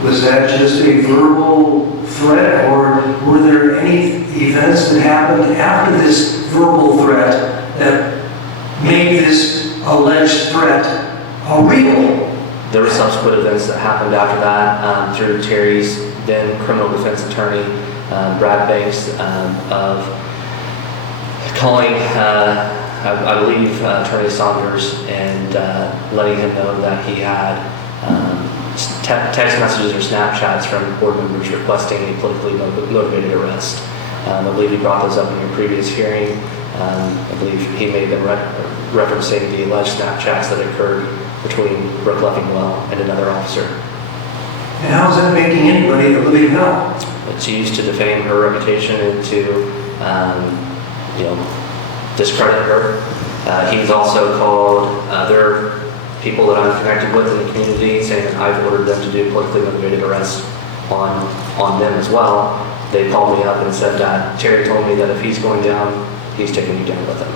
Was that just a verbal threat, or were there any events that happened after this verbal threat that made this alleged threat real? There were subsequent events that happened after that through Terry's then criminal defense attorney, Brad Banks, of calling, I believe, Attorney Saunders and letting him know that he had text messages or Snapchats from board members requesting a politically motivated arrest. I believe he brought those up in your previous hearing. I believe he made them referencing the alleged Snapchats that occurred between Brooke Leffingwell and another officer. And how's that making anybody a living hell? It's used to defame her reputation and to, discredit her. He's also called other people that I'm connected with in the community, saying that I've ordered them to do politically motivated arrests on them as well. They called me up and said that Terry told me that if he's going down, he's taking you down with him.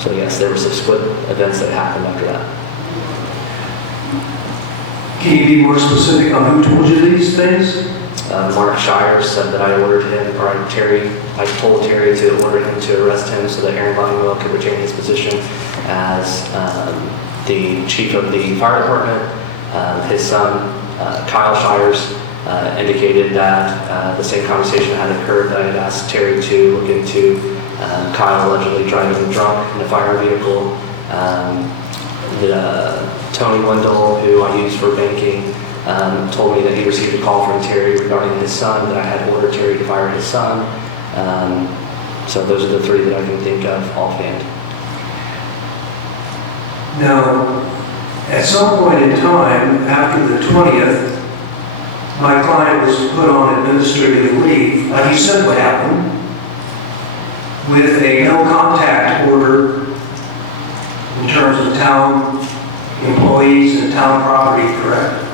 So yes, there were subsequent events that happened after that. Can you be more specific on who told you these things? Mark Shires said that I ordered him, or I told Terry to order him to arrest him so that Aaron Leffingwell could retain his position as the chief of the fire department. His son, Kyle Shires, indicated that the same conversation had occurred, that I had asked Terry to look into Kyle allegedly driving drunk in a fire vehicle. Tony Wendell, who I use for banking, told me that he received a call from Terry regarding his son, that I had ordered Terry to fire his son. So those are the three that I can think of offhand. Now, at some point in time, after the 20th, my client was put on administrative leave, like you said what happened, with a no contact order in terms of town employees and town property, correct?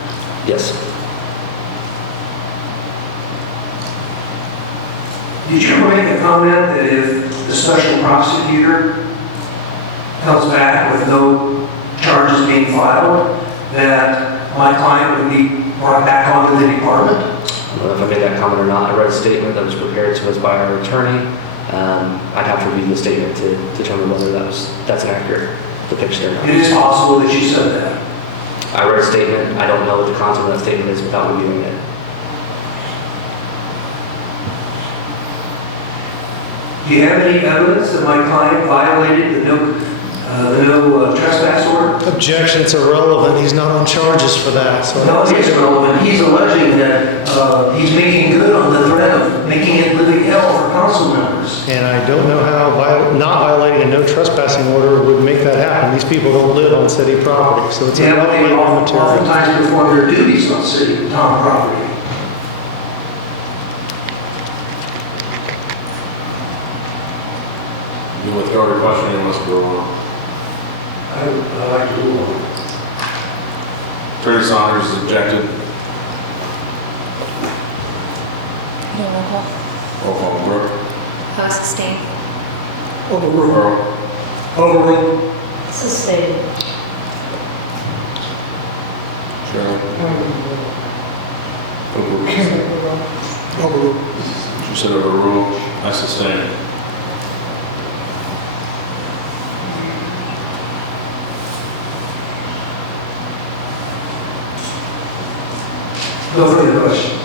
Yes. Did you ever make a comment that if the special prosecutor comes back with no charges being filed, that my client would be brought back onto the department? I don't know if I made that comment or not. I read a statement that was prepared to us by our attorney, I'd have to read the statement to determine whether that's an accurate depiction or not. It is possible that you said that. I read a statement, I don't know what the content of that statement is without reviewing it. Do you have any evidence that my client violated the no trespass order? Objection, it's irrelevant, he's not on charges for that, so. No, it is relevant. He's alleging that he's making good on the threat of making it living hell for council members. And I don't know how not violating a no trespassing order would make that happen. These people don't live on city property, so it's Yeah, but they irrelevant material. oftentimes perform their duties on city town property. You withdraw your question, you must go on. I like to move on. Attorney Saunders is objected. No roll call. Roll call, Brooke. Sustain. Earl. Overruled. Sustained. Shirley. Overruled. She said overruled. I sustain. No further questions.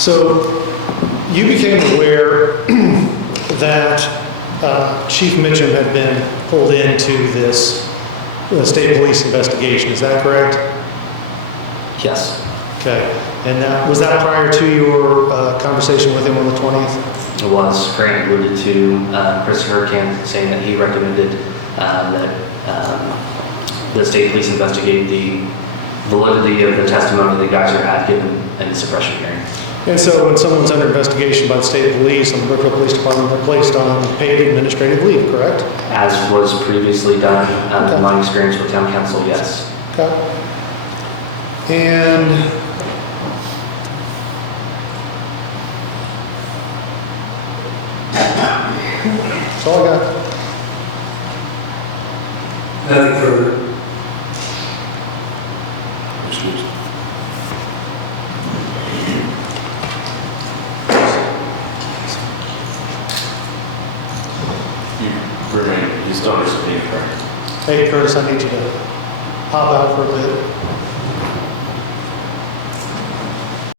So you became aware that Chief Mitchum had been pulled into this state police investigation, is that correct? Yes, Okay. And was that prior to your conversation with him on the 20th? it was. Grant alluded to Chris Hurricane saying that he recommended that the state police investigate the validity of the testimony the Geyser had given in the suppression hearing. And so when someone's under investigation by the state police and the Brookville Police Department, they're placed on paid administrative leave, correct? As was previously done, in my experience with town council, yes. Okay. And that's all I got. Nothing further. Excuse me. You remain, he's done his subpoena, correct? Hey Curtis, I need you to hop out for a bit.